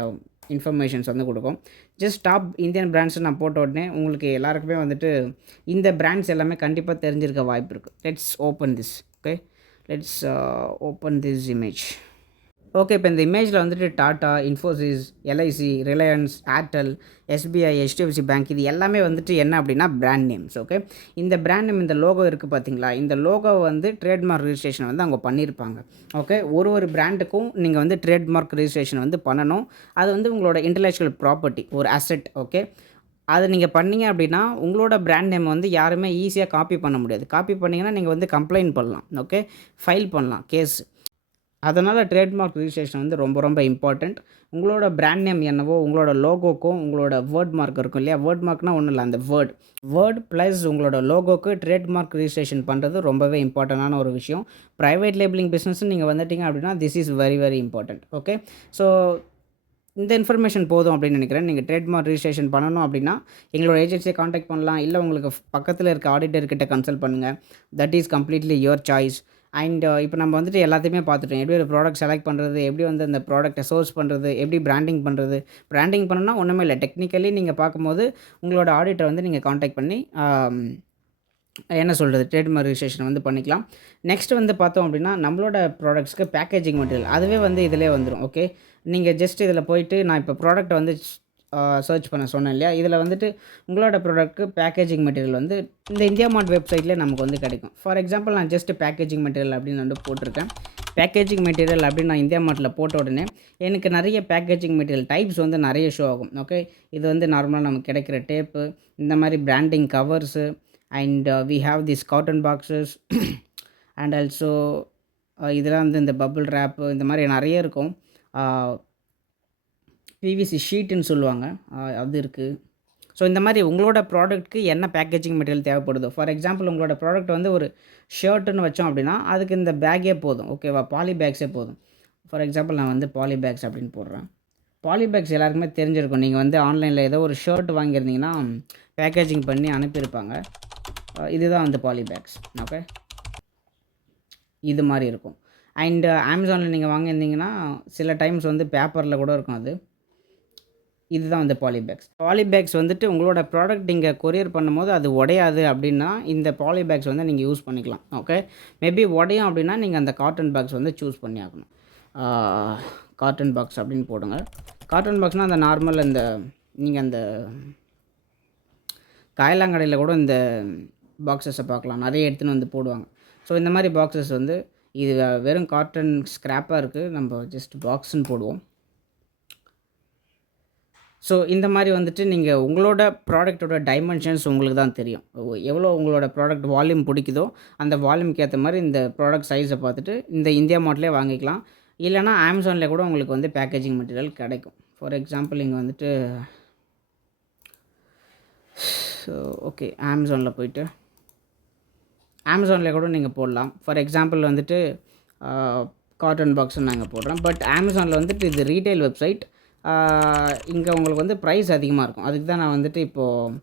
இன்ஃபர்மேஷன்ஸ் வந்து கொடுக்கும். ஜஸ்ட் டாப் இந்தியன் பிராண்ட்ஸ் நான் போட்ட உடனே உங்களுக்கு எல்லாருக்குமே வந்துட்டு இந்த பிராண்ட்ஸ் எல்லாமே கண்டிப்பாக தெரிஞ்சிருக்க வாய்ப்பு இருக்குது. Let's open this. Okay, let's open this image. Okay, இப்போ இந்த இமேஜில் வந்துட்டு tata, Infosys, LIC, Reliance, Airtel, SBI, HDFC bank, இது எல்லாமே வந்துட்டு என்ன அப்படின்னா பிராண்ட் நேம்ஸ். ஓகே, இந்த பிராண்ட் நேம், இந்த லோகோ இருக்குது பார்த்தீங்களா, இந்த லோகோ வந்து ட்ரேட்மார்க் ரிஜிஸ்ட்ரேஷன் வந்து அவங்க பண்ணியிருப்பாங்க. ஓகே, ஒரு பிராண்டுக்கும் நீங்கள் வந்து ட்ரேட்மார்க் ரிஜிஸ்ட்ரேஷன் வந்து பண்ணணும். அது வந்து உங்களோட இன்டெலெக்சுவல் ப்ராப்பர்ட்டி, ஒரு அசெட். ஓகே, அதை நீங்கள் பண்ணீங்க அப்படின்னா உங்களோட பிராண்ட் நேம் வந்து யாருமே ஈஸியாக காப்பி பண்ண முடியாது. காப்பி பண்ணிங்கன்னா நீங்கள் வந்து கம்ப்ளைண்ட் பண்ணலாம். ஓகே, ஃபைல் பண்ணலாம் கேஸ். அதனால் ட்ரேட்மார்க் ரிஜிஸ்ட்ரேஷன் வந்து ரொம்ப ரொம்ப இம்பார்ட்டண்ட். உங்களோட பிராண்ட் நேம் என்னவோ உங்களோட லோகோக்கும் உங்களோட வேர்ட் மார்க் இருக்கும் இல்லையா, வேர்ட் மார்க்னால் ஒன்றும் இல்லை, அந்த வேர்ட் ப்ளஸ் உங்களோட லோகோக்கு ட்ரேட்மார்க் ரிஜிஸ்ட்ரேஷன் பண்ணுறது ரொம்பவே இம்பார்ட்டண்டான ஒரு விஷயம். ப்ரைவேட் லேபிளிங் பிஸ்னஸ் நீங்கள் வந்துட்டீங்க அப்படின்னா this is very very important. Okay, so இந்த இன்ஃபர்மேஷன் போதும் அப்படின்னு நினைக்கிறேன். நீங்கள் ட்ரேட்மார்க் ரிஜிஸ்ட்ரேஷன் பண்ணணும் அப்படின்னா எங்களோட ஏஜென்சியை காண்டாக்ட் பண்ணலாம், இல்லை உங்களுக்கு பக்கத்தில் இருக்க ஆடிட்டர்கிட்ட கன்சல்ட் பண்ணுங்கள். That is completely your choice. And இப்போ நம்ம வந்துட்டு எல்லாத்தையுமே பார்த்துட்டோம். எப்படி ஒரு ப்ராடக்ட் செலக்ட் பண்ணுறது, எப்படி வந்து அந்த ப்ராடக்ட்டை சோர்ஸ் பண்ணுறது, எப்படி பிராண்டிங் பண்ணுறது. பிராண்டிங் பண்ணணும்னா ஒன்றுமே இல்லை, டெக்னிக்கலி நீங்கள் பார்க்கும்போது உங்களோட ஆடிட்டர் வந்து நீங்கள் காண்டாக்ட் பண்ணி என்ன சொல்கிறது, ட்ரேட்மார்க் ரிஜிஸ்ட்ரேஷன் வந்து பண்ணிக்கலாம். நெக்ஸ்ட் வந்து பார்த்தோம் அப்படின்னா நம்மளோட ப்ராடக்ட்ஸ்க்கு பேக்கேஜிங் மெட்டீரியல் அதுவே வந்து இதிலே வந்துடும். ஓகே, நீங்கள் ஜஸ்ட் இதில் போயிட்டு நான் இப்போ ப்ராடக்ட்டை வந்து சர்ச் பண்ண சொன்னேன் இல்லையா, இதில் வந்துட்டு உங்களோட ப்ராடக்ட்டுக்கு பேக்கேஜிங் மெட்டீரியல் வந்து இந்த இந்தியா மார்ட் வெப்சைட்லேயே நமக்கு வந்து கிடைக்கும். ஃபார் எக்ஸாம்பிள் நான் ஜஸ்ட் பேக்கேஜிங் மெட்டீரியல் அப்படின்னு வந்து போட்டிருக்கேன். பேக்கேஜிங் மெட்டீரியல் அப்படின்னு நான் இந்தியா மார்ட்டில் போட்ட உடனே எனக்கு நிறைய பேக்கேஜிங் மெட்டீரியல் டைப்ஸ் வந்து நிறைய ஷோ ஆகும். ஓகே, இது வந்து நார்மலாக நமக்கு கிடைக்கிற டேப்பு, இந்த மாதிரி branding covers, and we have this cotton boxes and also இதெல்லாம் வந்து இந்த பபுள் ரேப்பு, இந்த மாதிரி நிறைய இருக்கும். பிவிசி ஷீட்டுன்னு சொல்லுவாங்க, அது இருக்குது. ஸோ இந்த மாதிரி உங்களோட ப்ராடக்ட்டுக்கு என்ன பேக்கேஜிங் மெட்டீரியல் தேவைப்படுதோ, ஃபார் எக்ஸாம்பிள் உங்களோட ப்ராடக்ட் வந்து ஒரு ஷர்ட்டுன்னு வச்சோம் அப்படின்னா அதுக்கு இந்த பேக்கே போதும். ஓகேவா, பாலி பேக்ஸே போதும். ஃபார் எக்ஸாம்பிள் நான் வந்து பாலி பேக்ஸ் அப்படின்னு போடுறேன். பாலி பேக்ஸ் எல்லாருக்குமே தெரிஞ்சிருக்கும். நீங்கள் வந்து ஆன்லைனில் ஏதோ ஒரு ஷர்ட் வாங்கியிருந்தீங்கன்னா பேக்கேஜிங் பண்ணி அனுப்பியிருப்பாங்க. இதுதான் வந்து பாலி பேக்ஸ். ஓகே, இது மாதிரி இருக்கும். அண்ட் அமேசானில் நீங்கள் வாங்கியிருந்தீங்கன்னா சில டைம்ஸ் வந்து பேப்பரில் கூட இருக்கும். இதுதான் வந்து பாலிபேக்ஸ். பாலிபேக்ஸ் வந்துட்டு உங்களோட ப்ராடக்ட் நீங்கள் கொரியர் பண்ணும்போது அது உடையாது அப்படின்னா இந்த பாலிபேக்ஸ் வந்து நீங்கள் யூஸ் பண்ணிக்கலாம். ஓகே, மேபி உடையும் அப்படின்னா நீங்கள் அந்த காட்டன் பாக்ஸ் வந்து சூஸ் பண்ணி ஆகணும். காட்டன் பாக்ஸ் அப்படின்னு போடுங்க. காட்டன் பாக்ஸ்னால் அந்த நார்மல் இந்த நீங்கள் அந்த காயலாங்கடையில் கூட இந்த பாக்ஸஸை பார்க்கலாம், நிறைய எடுத்துன்னு வந்து போடுவாங்க. ஸோ இந்த மாதிரி பாக்ஸஸ் வந்து இது வெறும் காட்டன் ஸ்க்ராப்பாக இருக்குது, நம்ம ஜஸ்ட் பாக்ஸ்ன்னு போடுவோம். ஸோ இந்த மாதிரி வந்துட்டு நீங்கள் உங்களோட ப்ராடக்டோட டைமென்ஷன்ஸ் உங்களுக்கு தான் தெரியும். எவ்வளோ உங்களோட ப்ராடக்ட் வால்யூம் பிடிக்குதோ அந்த வால்யூம்க்கு ஏற்ற மாதிரி இந்த ப்ராடக்ட் சைஸை பார்த்துட்டு இந்த இந்தியா மார்ட்லேயே வாங்கிக்கலாம். இல்லைனா அமேசானில் கூட உங்களுக்கு வந்து பேக்கேஜிங் மெட்டீரியல் கிடைக்கும். ஃபார் எக்ஸாம்பிள் இங்கே வந்துட்டு ஸோ ஓகே, அமேசானில் போய்ட்டு அமேசானில் கூட நீங்கள் போடலாம். ஃபார் எக்ஸாம்பிள் வந்துட்டு காட்டன் பாக்ஸ்ன்னு நாங்கள் போடுறோம். பட் அமேசானில் வந்துட்டு இது ரீட்டைல் வெப்சைட். இங்கே உங்களுக்கு வந்து ப்ரைஸ் அதிகமாக இருக்கும். அதுக்கு தான் நான் வந்துட்டு இப்போது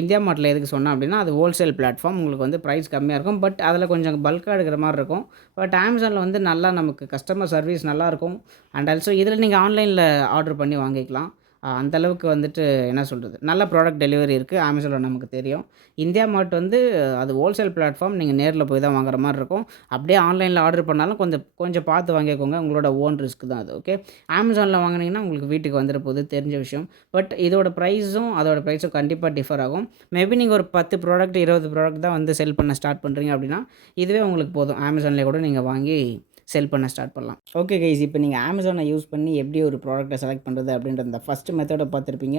இந்தியா மார்ட்டில் எதுக்கு சொன்னேன் அப்படின்னா, அது ஹோல்சேல் பிளாட்ஃபார்ம். உங்களுக்கு வந்து ப்ரைஸ் கம்மியாக இருக்கும். பட் அதில் கொஞ்சம் பல்காக எடுக்கிற மாரி இருக்கும். பட் அமேசானில் வந்து நல்லா நமக்கு கஸ்டமர் சர்வீஸ் நல்லாயிருக்கும். அண்ட் ஆல்சோ இதில் நீங்கள் ஆன்லைனில் ஆர்டர் பண்ணி வாங்கிக்கலாம். அந்த அளவுக்கு வந்துட்டு என்ன சொல்றது, நல்ல ப்ராடக்ட் டெலிவரி இருக்குது. அமேசானில் நமக்கு தெரியும். இந்தியா மார்ட் வந்து அது ஹோல்சேல் பிளாட்ஃபார்ம். நீங்கள் நேர்ல போய் தான் வாங்குற மாரி இருக்கும். அப்படியே ஆன்லைனில் ஆர்டர் பண்ணாலும் கொஞ்சம் கொஞ்சம் பார்த்து வாங்கிக்கோங்க. உங்களோட ஓன் ரிஸ்க் தான் அது. ஓகே. அமேசானில் வாங்குனீங்கன்னா உங்களுக்கு வீட்டுக்கு வந்துற போது தெரிஞ்ச விஷயம். பட் இதோட ப்ரைஸும் கண்டிப்பா டிஃபர் ஆகும். மேபி நீங்க ஒரு 10 ப்ராடக்ட், 20 ப்ராடக்ட் தான் வந்து செல் பண்ண ஸ்டார்ட் பண்றீங்க அப்படின்னா, இதுவே உங்களுக்கு போதும். அமேசான்லேயே கூட நீங்க வாங்கி செல் பண்ண ஸ்டார்ட் பண்ணலாம். ஓகே கைஸ், இப்போ நீங்க அமேசானை யூஸ் பண்ணி எப்படி ஒரு ப்ராடக்ட்டை செலக்ட் பண்ணுறது அப்படின்ற அந்த ஃபஸ்ட்டு மெத்தடை பார்த்துருப்பீங்க.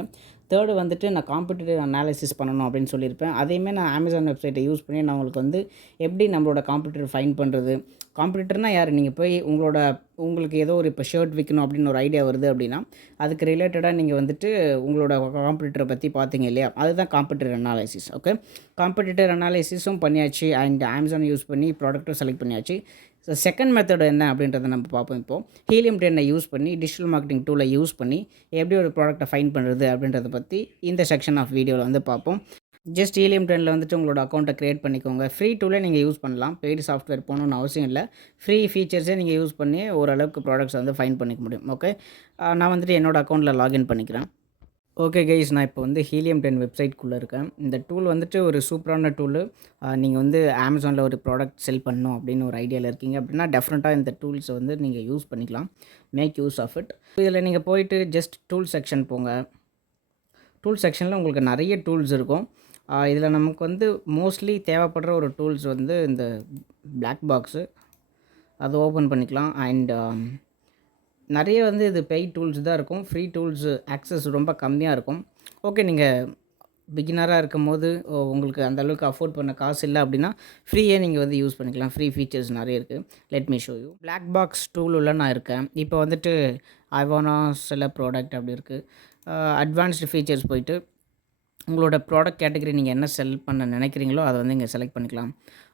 தேர்டு வந்துட்டு நான் காம்படிட்டிவ் அனாலிசிஸ் பண்ணணும் அப்படின்னு சொல்லியிருப்பேன். அதையுமே நான் அமேசான் வெப்சைட்டை யூஸ் பண்ணி நான் உங்களுக்கு வந்து எப்படி நம்மளோட காம்படிட்டர் ஃபைண்ட் பண்ணுறது. காம்படிட்டர்னா யார்? நீங்கள் போய் உங்களுக்கு ஏதோ ஒரு இப்போ ஷர்ட் விற்கணும் அப்படின்னு ஒரு ஐடியா வருது அப்படின்னா, அதுக்கு ரிலேட்டடாக நீங்கள் வந்துட்டு உங்களோட காம்படிட்டரை பற்றி பார்த்தீங்க இல்லையா? அதுதான் காம்படிட்டர் அனாலிசிஸ். ஓகே. காம்படிட்டர் அனாலிசிஸும் பண்ணியாச்சு அண்ட் அமேசான் யூஸ் பண்ணி ப்ராடக்ட்டும் செலக்ட் பண்ணியாச்சு. ஸோ செகண்ட் மெத்தட் என்ன அப்படின்றத நம்ம பார்ப்போம் இப்போது. ஹீலியம் 10 யூஸ் பண்ணி டிஜிட்டல் மார்க்கெட்டிங் டூலை யூஸ் பண்ணி எப்படி ஒரு ப்ராடக்ட்டை ஃபைண்ட் பண்ணுறது அப்படின்றத பற்றி இந்த செக்ஷன் ஆஃப் வீடியோவில் வந்து பார்ப்போம். ஜஸ்ட் ஹீலியம் 10 வந்துட்டு உங்களோட அக்கௌண்ட்டை க்ரியேட் பண்ணிக்கோங்க. ஃப்ரீ டூலே நீங்கள் யூஸ் பண்ணலாம். பெய்டு சாஃப்ட்வேர் போகணுன்னு அவசியம் இல்லை. ஃப்ரீ ஃபீச்சர்ஸே நீங்கள் யூஸ் பண்ணி ஓரளவுக்கு ப்ராடக்ட்ஸ் வந்து ஃபைண்ட் பண்ணிக்க முடியும். ஓகே. நான் வந்துட்டு என்னோடய அக்கௌண்ட்டில் லாகின் பண்ணிக்கிறேன். ஓகே கைஸ், நான் இப்போ வந்து ஹீலியம் 10 வெப்சைட்குள்ளே இருக்கேன். இந்த டூல் வந்துட்டு ஒரு சூப்பரான டூலு. நீங்கள் வந்து அமேசானில் ஒரு ப்ராடக்ட் செல் பண்ணணும் அப்படின்னு ஒரு ஐடியாவில் இருக்கீங்க அப்படின்னா, டெஃபினட்டாக இந்த டூல்ஸை வந்து நீங்கள் யூஸ் பண்ணிக்கலாம். Make use of it. இதில் நீங்கள் போயிட்டு ஜஸ்ட் டூல் செக்ஷன் போங்க. டூல் செக்ஷனில் உங்களுக்கு நிறைய டூல்ஸ் இருக்கும். இதில் நமக்கு வந்து மோஸ்ட்லி தேவைப்படுற ஒரு டூல்ஸ் வந்து இந்த பிளாக் பாக்ஸு, அது ஓப்பன் பண்ணிக்கலாம். அண்ட் நிறைய வந்து இது பெய்ட் டூல்ஸ் தான் இருக்கும். ஃப்ரீ டூல்ஸ் ஆக்சஸ் ரொம்ப கம்மியாக இருக்கும். ஓகே, நீங்கள் பிகினராக இருக்கும்போது உங்களுக்கு அந்த அளவுக்கு அஃபோர்ட் பண்ண காசு இல்லை அப்படின்னா, ஃப்ரீயே நீங்கள் வந்து யூஸ் பண்ணிக்கலாம். ஃப்ரீ ஃபீச்சர்ஸ் நிறைய இருக்குது. Let me show you. Black box tool உள்ள நான் இருக்கேன். இப்போ வந்துட்டு ஐ வானா செல் அ ப்ராடக்ட் அப்படி இருக்குது. அட்வான்ஸ்டு ஃபீச்சர்ஸ் போயிட்டு உங்களோட ப்ராடக்ட் கேட்டகரி நீங்கள் என்ன செல் பண்ண நினைக்கிறீங்களோ அதை வந்து இங்கே செலக்ட் பண்ணிக்கலாம்.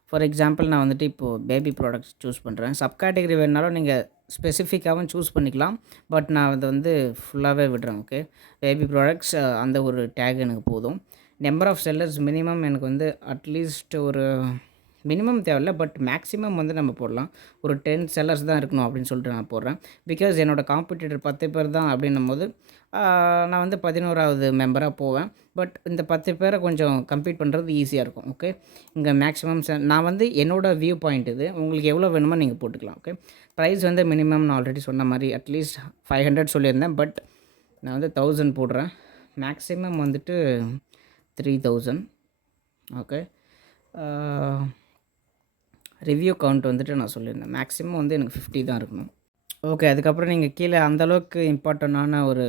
ஃபார் எக்ஸாம்பிள் நான் வந்துட்டு இப்போது பேபி ப்ராடக்ட்ஸ் சூஸ் பண்ணுறேன். சப் கேட்டகரி வேணுனாலும் நீங்கள் ஸ்பெசிஃபிக்காகவும் சூஸ் பண்ணிக்கலாம். பட் நான் அதை வந்து ஃபுல்லாகவே விடுறேன். ஓகே. பேபி ப்ராடக்ட்ஸ் அந்த ஒரு டேக் எனக்கு போதும். நம்பர் ஆஃப் செல்லர்ஸ் மினிமம் எனக்கு வந்து அட்லீஸ்ட் ஒரு மினிமம் தேவையில்ல, பட் மேக்ஸிமம் வந்து நம்ம போடலாம். ஒரு 10 செல்லர்ஸ் தான் இருக்கணும் அப்படின்னு சொல்லிட்டு நான் போடுறேன். பிகாஸ் என்னோடய காம்படிட்டர் 10 பேர் தான் அப்படின்னும்போது நான் வந்து 11வது மெம்பராக போவேன். பட் இந்த 10 பேரை கொஞ்சம் கம்ப்ளீட் பண்ணுறது ஈஸியாக இருக்கும். ஓகே. இங்கே மேக்ஸிமம் நான் வந்து என்னோடய வியூ பாயிண்ட் இது. உங்களுக்கு எவ்வளோ வேணுமோ நீங்கள் போட்டுக்கலாம். ஓகே. ப்ரைஸ் வந்து மினிமம் நான் ஆல்ரெடி சொன்ன மாதிரி அட்லீஸ்ட் 500 சொல்லியிருந்தேன். பட் நான் வந்து 1000 போடுறேன். மேக்ஸிமம் வந்துட்டு 3000. ஓகே. ரிவ்யூ கவுண்ட் வந்துட்டு நான் சொல்லியிருந்தேன். மேக்ஸிமம் வந்து எனக்கு 50 தான் இருக்கணும். ஓகே. அதுக்கப்புறம் நீங்கள் கீழே அந்தளவுக்கு இம்பார்ட்டண்டான ஒரு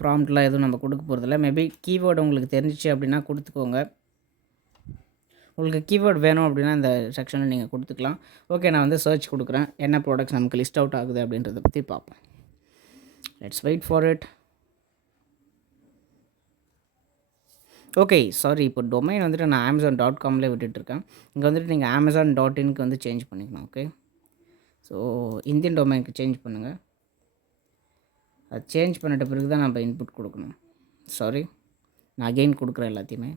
ப்ராம்ப்ட்லாம் எதுவும் நம்ம கொடுக்க போகிறதில்ல. மேபி கீவேர்டு உங்களுக்கு தெரிஞ்சிச்சு அப்படின்னா கொடுத்துக்கோங்க. உங்களுக்கு கீவேர்டு வேணும் அப்படின்னா இந்த செக்ஷனில் நீங்கள் கொடுத்துக்கலாம். ஓகே, நான் வந்து சர்ச் கொடுக்குறேன். என்ன ப்ராடக்ட்ஸ் நமக்கு லிஸ்ட் அவுட் ஆகுது அப்படின்றத பற்றி பார்ப்போம். Let's wait for it. Okay, sorry, இப்போ டொமைன் வந்துட்டு நான் amazon.comலே விட்டுட்டுருக்கேன். இங்கே வந்துட்டு நீங்கள் amazon.inக்கு வந்து சேஞ்ச் பண்ணிக்கணும். ஓகே. ஸோ இந்தியன் டொமைனுக்கு சேஞ்ச் பண்ணுங்கள். அது சேஞ்ச் பண்ணிட்ட பிறகு தான் நம்ம இன்புட் கொடுக்கணும். சாரி, நான் அகெயின் கொடுக்குறேன் எல்லாத்தையுமே.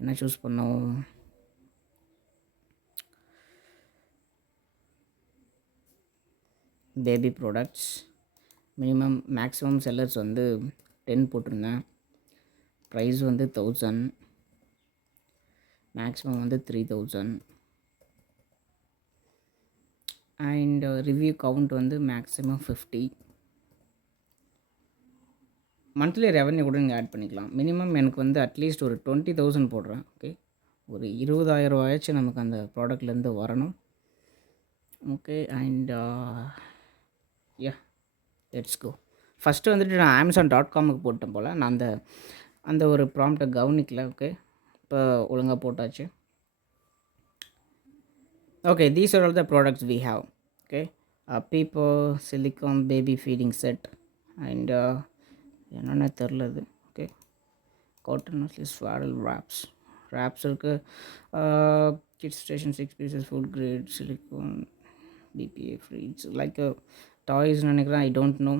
என்ன சூஸ் பண்ணோம்? Baby products. Minimum maximum sellers வந்து 10 போட்டிருந்தேன். ப்ரைஸ் வந்து 1000. மேக்ஸிமம் வந்து 3000. அண்ட் ரிவ்யூ கவுண்ட் வந்து மேக்ஸிமம் 50. மந்த்லி ரெவன்யூ கூட நீங்கள் ஆட் பண்ணிக்கலாம். மினிமம் எனக்கு வந்து அட்லீஸ்ட் ஒரு 20,000 போடுறேன். ஓகே. ஒரு 20,000 ரூபாயாச்சும் நமக்கு அந்த ப்ராடக்ட்லேருந்து வரணும். Okay. And yeah, let's go. First வந்துட்டு நான் amazon.comக்கு போட்டேன் போல். நான் அந்த ஒரு ப்ராம்ப்டை கவனிக்கல. ஓகே. இப்போ ஒழுங்காக போட்டாச்சு. Okay, these are all the products we have. Okay. People silicone baby feeding set and என்னென்ன தெரில இது. ஓகே. காட்டன் ஸ்வாடல் ராப்ஸ் இருக்குது. Kids station 6 pieces food grade silicon BPA free. It's like toys நினைக்கிறேன். I don't no.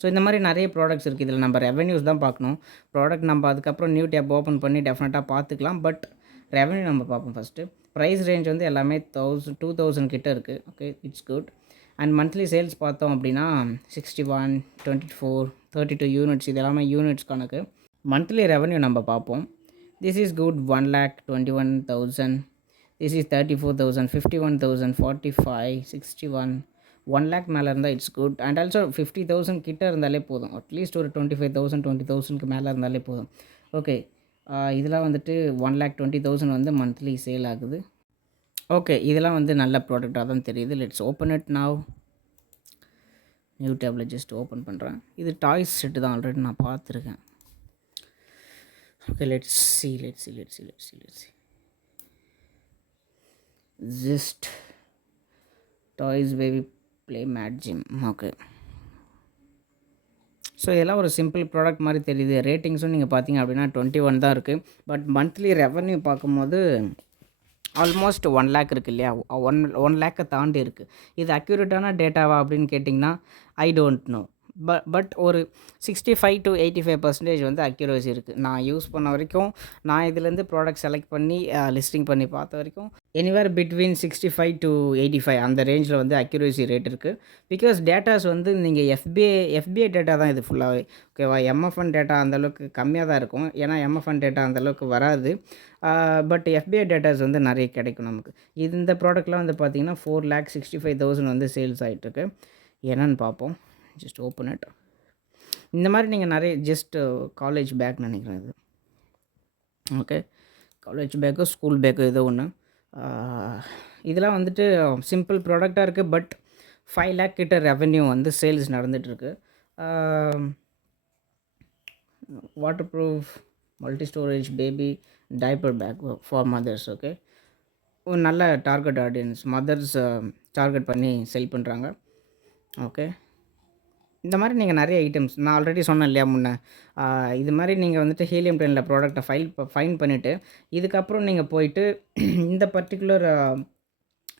So இந்த மாதிரி நிறைய products இருக்குது. இதில் நம்ம ரெவென்யூஸ் தான் பார்க்கணும். ப்ராடக்ட் நம்ம அதுக்கப்புறம் நியூ டேப் ஓப்பன் பண்ணி டெஃபினட்டாக பார்த்துக்கலாம். பட் ரெவென்யூ நம்ம பார்ப்போம் ஃபஸ்ட்டு. ப்ரைஸ் ரேஞ்ச் வந்து எல்லாமே 2000 கிட்ட இருக்குது. Okay, it's good. And monthly sales பார்த்தோம் அப்படின்னா 61, 24, 32 யூனிட்ஸ். இது எல்லாமே யூனிட்ஸ் கணக்கு. மந்த்லி ரெவென்யூ நம்ம பார்ப்போம். This is good. 1,21,000. This is 34,000, 51,000, 45, 61, 1 lakh மேலே இருந்தால் இட்ஸ் குட். அண்ட் ஆல்சோ 50,000 கிட்ட இருந்தாலே போதும். அட்லீஸ்ட் ஒரு 25,000, 20,000க்கு மேலே இருந்தாலே போதும். ஓகே, இதெல்லாம் வந்துட்டு 1,20,000 வந்து மந்த்லி சேல் ஆகுது. ஓகே, இதெல்லாம் வந்து நல்ல ப்ராடக்டாக தான் தெரியுது. Let's open it now. New table just open பண்ணுறேன். இது டாய்ஸ் செட்டு தான், ஆல்ரெடி நான் பார்த்துருக்கேன். Okay, let's see. Just toys baby play mat gym. Okay, so இதெல்லாம் ஒரு சிம்பிள் ப்ராடக்ட் மாதிரி தெரியுது. ரேட்டிங்ஸும் நீங்கள் பார்த்தீங்க அப்படின்னா 21 தான் இருக்குது. பட் மந்த்லி ரெவன்யூ பார்க்கும்போது ஆல்மோஸ்ட் 1 lakh இருக்குது இல்லையா? 1 lakh தாண்டி இருக்குது. இது அக்யூரேட்டான டேட்டாவா அப்படின்னு கேட்டிங்கன்னா ஐ டோன்ட் நோ. பட் ஒரு 65 to 85% வந்து அக்யூரசி இருக்குது. நான் யூஸ் பண்ண வரைக்கும், நான் இதுலேருந்து ப்ராடக்ட் செலக்ட் பண்ணி லிஸ்டிங் பண்ணி பார்த்த வரைக்கும் எனிவேர் பிட்வீன் 65 to 85 அந்த ரேஞ்சில் வந்து அக்யூரசி ரேட் இருக்குது. பிகாஸ் டேட்டாஸ் வந்து நீங்கள் எஃபிஐ டேட்டா தான் இது ஃபுல்லாகவே. ஓகேவா? எம்எஃப்என் டேட்டா அந்தளவுக்கு கம்மியாக தான் இருக்கும். ஏன்னா எம்எஃப்என் டேட்டா அந்தளவுக்கு வராது. பட் எஃபிஐ டேட்டாஸ் வந்து நிறைய கிடைக்கும் நமக்கு. இந்த ப்ராடக்ட்லாம் வந்து பார்த்திங்கன்னா 4,65,000 வந்து சேல்ஸ் ஆகிட்டுருக்கு. என்னென்னு பார்ப்போம். Just open it. இந்த மாதிரி நீங்கள் நிறைய ஜஸ்ட் காலேஜ் பேக் நினைக்கிறேன் இது. Okay, college bag, school bag, ஏதோ ஒன்று. இதெல்லாம் வந்துட்டு சிம்பிள் ப்ராடக்டாக இருக்குது. பட் 5 lakh கிட்ட ரெவென்யூ வந்து சேல்ஸ் நடந்துகிட்ருக்கு. Waterproof multi storage baby diaper bag for mothers. Okay, ஒரு நல்ல டார்கெட் ஆடியன்ஸ், மதர்ஸ் டார்கெட் பண்ணி செல் பண்ணுறாங்க. ஓகே, இந்த மாதிரி நீங்கள் நிறைய ஐட்டம்ஸ் நான் ஆல்ரெடி சொன்னேன் இல்லையா முன்னே, இது மாதிரி நீங்கள் வந்துட்டு ஹீலியம் 10ல் ப்ராடக்ட்டை ஃபைன் பண்ணிவிட்டு இதுக்கப்புறம் நீங்கள் போயிட்டு இந்த பர்டிகுலர்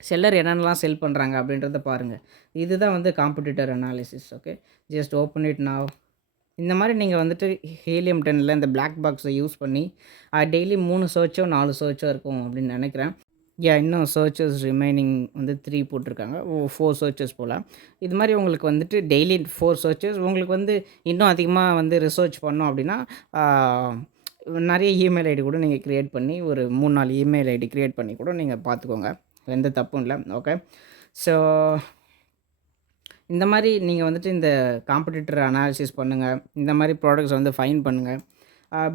செல்லர் என்னென்னலாம் செல் பண்ணுறாங்க அப்படின்றத பாருங்கள். இதுதான் வந்து competitor analysis. Okay, just open it now. இந்த மாதிரி நீங்கள் வந்துட்டு ஹீலியம் 10ல் இந்த பிளாக் பாக்ஸை யூஸ் பண்ணி டெய்லி 3 சர்ச்சோ 4 சர்ச்சோ இருக்கும் அப்படின்னு நினைக்கிறேன். இன்னும் சர்ச்சஸ் ரிமைனிங் வந்து 3 போட்டிருக்காங்க. 4 சர்ச்சஸ் போல். இது மாதிரி உங்களுக்கு வந்துட்டு டெய்லி 4 சர்ச்சஸ் உங்களுக்கு வந்து இன்னும் அதிகமாக வந்து ரிசர்ச் பண்ணோம் அப்படின்னா நிறைய இமெயில் ஐடி கூட நீங்கள் க்ரியேட் பண்ணி ஒரு 3-4 இமெயில் ஐடி க்ரியேட் பண்ணி கூட நீங்கள் பார்த்துக்கோங்க. எந்த தப்பும் இல்லை. ஓகே, ஸோ இந்த மாதிரி நீங்கள் வந்துட்டு இந்த காம்படிட்டர் அனாலிசிஸ் பண்ணுங்கள். இந்த மாதிரி ப்ராடக்ட்ஸ் வந்து ஃபைன் பண்ணுங்கள்.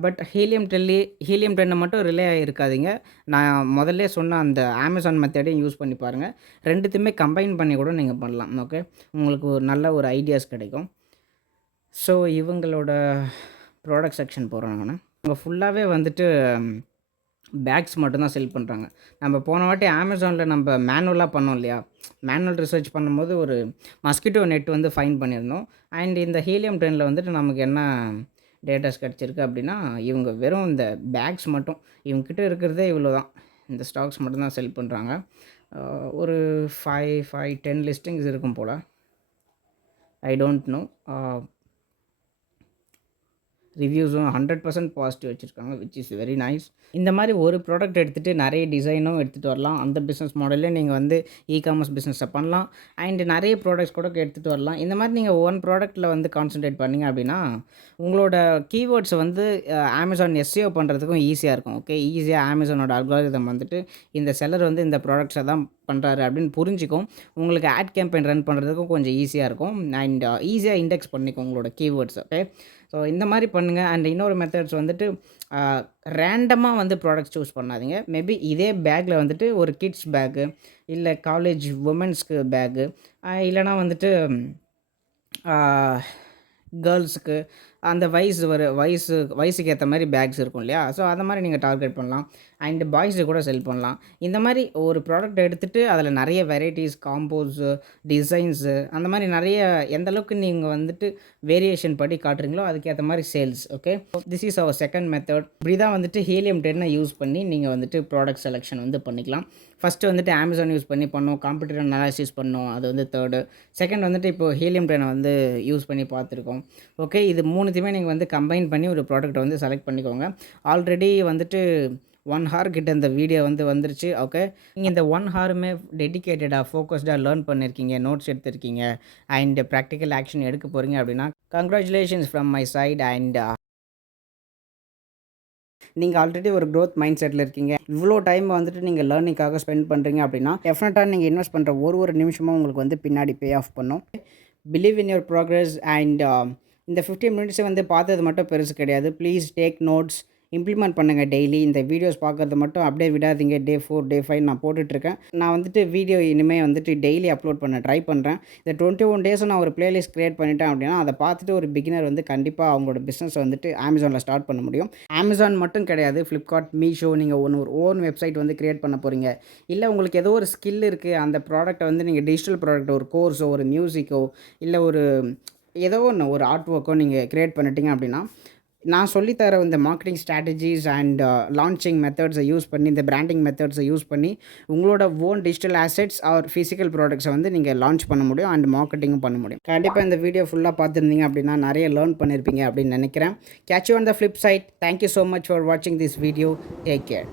பட் ஹீலியம் 10 மட்டும் ரிலே இருக்காதீங்க. நான் முதல்ல சொன்ன அந்த அமேசான் மெத்தடையும் யூஸ் பண்ணி பாருங்கள். ரெண்டுத்தையுமே கம்பைன் பண்ணி கூட நீங்கள் பண்ணலாம். ஓகே, உங்களுக்கு ஒரு நல்ல ஒரு ஐடியாஸ் கிடைக்கும். ஸோ இவங்களோட ப்ராடக்ட் செக்ஷன் போகிறோம். நான் இவங்க ஃபுல்லாகவே வந்துட்டு பேக்ஸ் மட்டும்தான் செல் பண்ணுறாங்க. நம்ம போன வாட்டி அமேசானில் நம்ம மேனுவலாக பண்ணோம் இல்லையா? மேனுவல் ரிசர்ச் பண்ணும்போது ஒரு மஸ்கிட்டோ நெட் வந்து ஃபைன் பண்ணியிருந்தோம். அண்ட் இந்த ஹீலியம் 10ல் வந்துட்டு நமக்கு என்ன டேட்டாஸ் கிடச்சிருக்கு அப்படின்னா, இவங்க வெறும் இந்த பேக்ஸ் மட்டும், இவங்ககிட்ட இருக்கிறதே இவ்வளோ தான். இந்த ஸ்டாக்ஸ் மட்டும்தான் செல் பண்ணுறாங்க. ஒரு 10 லிஸ்டிங்ஸ் இருக்கும் போல். I don't know. ரிவ்யூஸும் 100% பாசிட்டிவ் வச்சுருக்காங்க, விச் இஸ் வெரி நைஸ். இந்த மாதிரி ஒரு ப்ராடக்ட் எடுத்துகிட்டு நிறைய டிசைனும் எடுத்துகிட்டு வரலாம். அந்த பிஸ்னஸ் மாடலே நீங்கள் வந்து இ-காமர்ஸ் பிஸ்னஸை பண்ணலாம். அண்ட் நிறைய ப்ராடக்ட்ஸ் கூட எடுத்துகிட்டு வரலாம். இந்த மாதிரி நீங்கள் ஒன் ப்ராடக்ட்டில் வந்து கான்சன்ட்ரேட் பண்ணிங்க அப்படின்னா உங்களோட கீவேர்ட்ஸை வந்து அமேசான் எஸ்இஓ பண்ணுறதுக்கும் ஈஸியாக இருக்கும். ஓகே, ஈஸியாக அமேசானோட அல்காரிதம் வந்துட்டு இந்த செல்லர் வந்து இந்த ப்ராடக்ட்ஸை தான் பண்ணுறாரு அப்படின்னு புரிஞ்சிக்கும். உங்களுக்கு ஆட் கேம்பெயின் ரன் பண்ணுறதுக்கும் கொஞ்சம் ஈஸியாக இருக்கும். அண்ட் ஈஸியாக இண்டெக்ஸ் பண்ணிக்கும் உங்களோட கீவேர்ட்ஸ். ஓகே, ஸோ இந்த மாதிரி பண்ணுங்கள். அண்ட் இன்னொரு மெத்தட்ஸ் வந்துட்டு ரேண்டமாக வந்து ப்ராடக்ட்ஸ் சூஸ் பண்ணாதீங்க. மேபி இதே பேக்கில் வந்துட்டு ஒரு கிட்ஸ் பேக்கு, இல்லை காலேஜ் உமன்ஸ்க்கு பேக்கு, இல்லைனா வந்துட்டு கேர்ள்ஸுக்கு அந்த வயசுக்கு ஏற்ற மாதிரி பேக்ஸ் இருக்கும் இல்லையா? ஸோ அந்த மாதிரி நீங்கள் டார்கெட் பண்ணலாம். அண்ட் பாய்ஸு கூட செல் பண்ணலாம். இந்த மாதிரி ஒரு ப்ராடக்ட் எடுத்துகிட்டு அதில் நிறைய வெரைட்டிஸ், காம்போஸு, டிசைன்ஸு அந்த மாதிரி நிறைய எந்த அளவுக்கு நீங்கள் வந்துட்டு வேரியேஷன் படி காட்டுறீங்களோ அதுக்கேற்ற மாதிரி sales. Okay, this is our second method. இப்படி தான் வந்துட்டு ஹீலியம் 10 யூஸ் பண்ணி நீங்கள் வந்துட்டு ப்ராடக்ட் செலெக்ஷன் வந்து பண்ணிக்கலாம். ஃபஸ்ட்டு வந்துட்டு அமேசான் யூஸ் பண்ணி பண்ணோம், காம்படிட்டிவ் அனாலிசிஸ் பண்ணோம், அது வந்து தேர்டு. செகண்ட் வந்துட்டு இப்போ ஹீலியம் 10 வந்து யூஸ் பண்ணி பார்த்துருக்கோம். ஓகே, இது மூணுத்தையுமே நீங்கள் வந்து கம்பைன் பண்ணி ஒரு ப்ராடக்ட்டை வந்து செலக்ட் பண்ணிக்கோங்க. ஆல்ரெடி வந்துட்டு 1 ஹவர் கிட்ட இந்த வீடியோ வந்து வந்துருச்சு. ஓகே, நீங்கள் இந்த 1 ஹவருமே டெடிகேட்டடாக ஃபோக்கஸ்டாக லேர்ன் பண்ணியிருக்கீங்க, நோட்ஸ் எடுத்திருக்கீங்க அண்ட் ப்ராக்டிக்கல் ஆக்ஷன் எடுக்க போகிறீங்க அப்படின்னா congratulations from my side. And நீங்கள் ஆல்ரெடி ஒரு க்ரோத் மைண்ட் செட்டில் இருக்கீங்க. இவ்வளோ டைம் வந்துட்டு நீங்கள் லேர்னிங்காக ஸ்பெண்ட் பண்ணுறீங்க அப்படின்னா டெஃபினட்டாக நீங்கள் இன்வெஸ்ட் பண்ணுற ஒரு நிமிஷமும் உங்களுக்கு வந்து பின்னாடி பே ஆஃப் பண்ணும். Believe in your progress. And இந்த 15 மினிட்ஸை வந்து பார்த்தது மட்டும் பெருசு கிடையாது. ப்ளீஸ் டேக் நோட்ஸ், இம்ப்ளிமெண்ட் பண்ணுங்கள் டெய்லி. இந்த வீடியோஸ் பார்க்குறது மட்டும் அப்படியே விடாதீங்க. டே 4 டே 5 நான் போட்டுட்ருக்கேன். நான் வந்துட்டு வீடியோ இனிமேல் வந்துட்டு டெய்லி அப்லோட் பண்ண ட்ரை பண்ணுறேன். இந்த 21 டேஸும் நான் ஒரு பிளேலிஸ்ட் க்ரியேட் பண்ணிட்டேன் அப்படின்னா அதை பார்த்துட்டு ஒரு பிகினர் வந்து கண்டிப்பாக அவங்களோட பிஸ்னஸ் வந்துட்டு அமேசானில் ஸ்டார்ட் பண்ண முடியும். அமேசான் மட்டும் கிடையாது, ஃப்ளிப்கார்ட், மீஷோ, நீங்கள் ஒரு ஓன் வெப்சைட் வந்து க்ரியேட் பண்ண போகிறீங்க. இல்லை உங்களுக்கு ஏதோ ஒரு ஸ்கில் இருக்குது, அந்த ப்ராடக்ட்டை வந்து நீங்கள் டிஜிட்டல் ப்ராடக்ட், ஒரு கோர்ஸோ, ஒரு மியூசிக்கோ, இல்லை ஏதோ ஒன்று ஒரு ஆர்ட் ஒர்க்கோ நீங்கள் க்ரியேட் பண்ணிட்டீங்க அப்படின்னா நான் சொல்லித்தர இந்த மார்க்கெட்டிங் ஸ்ட்ராட்டஜிஸ் அண்ட் லான்ச்சிங் மெத்தட்ஸை யூஸ் பண்ணி, இந்த பிராண்டிங் மெத்தட்ஸை யூஸ் பண்ணி உங்களோட own digital assets or physical ப்ராடக்ட்ஸை வந்து நீங்கள் லான்ச் பண்ண முடியும் அண்ட் மார்க்கெட்டிங்கும் பண்ண முடியும். கண்டிப்பாக இந்த வீடியோ ஃபுல்லாக பார்த்துருந்தீங்க அப்படின்னா நிறைய லேர்ன் பண்ணியிருப்பீங்க அப்படின்னு நினைக்கிறேன். Catch you on the flip side. Thank you so much for வாட்சிங் திஸ் வீடியோ. Take care.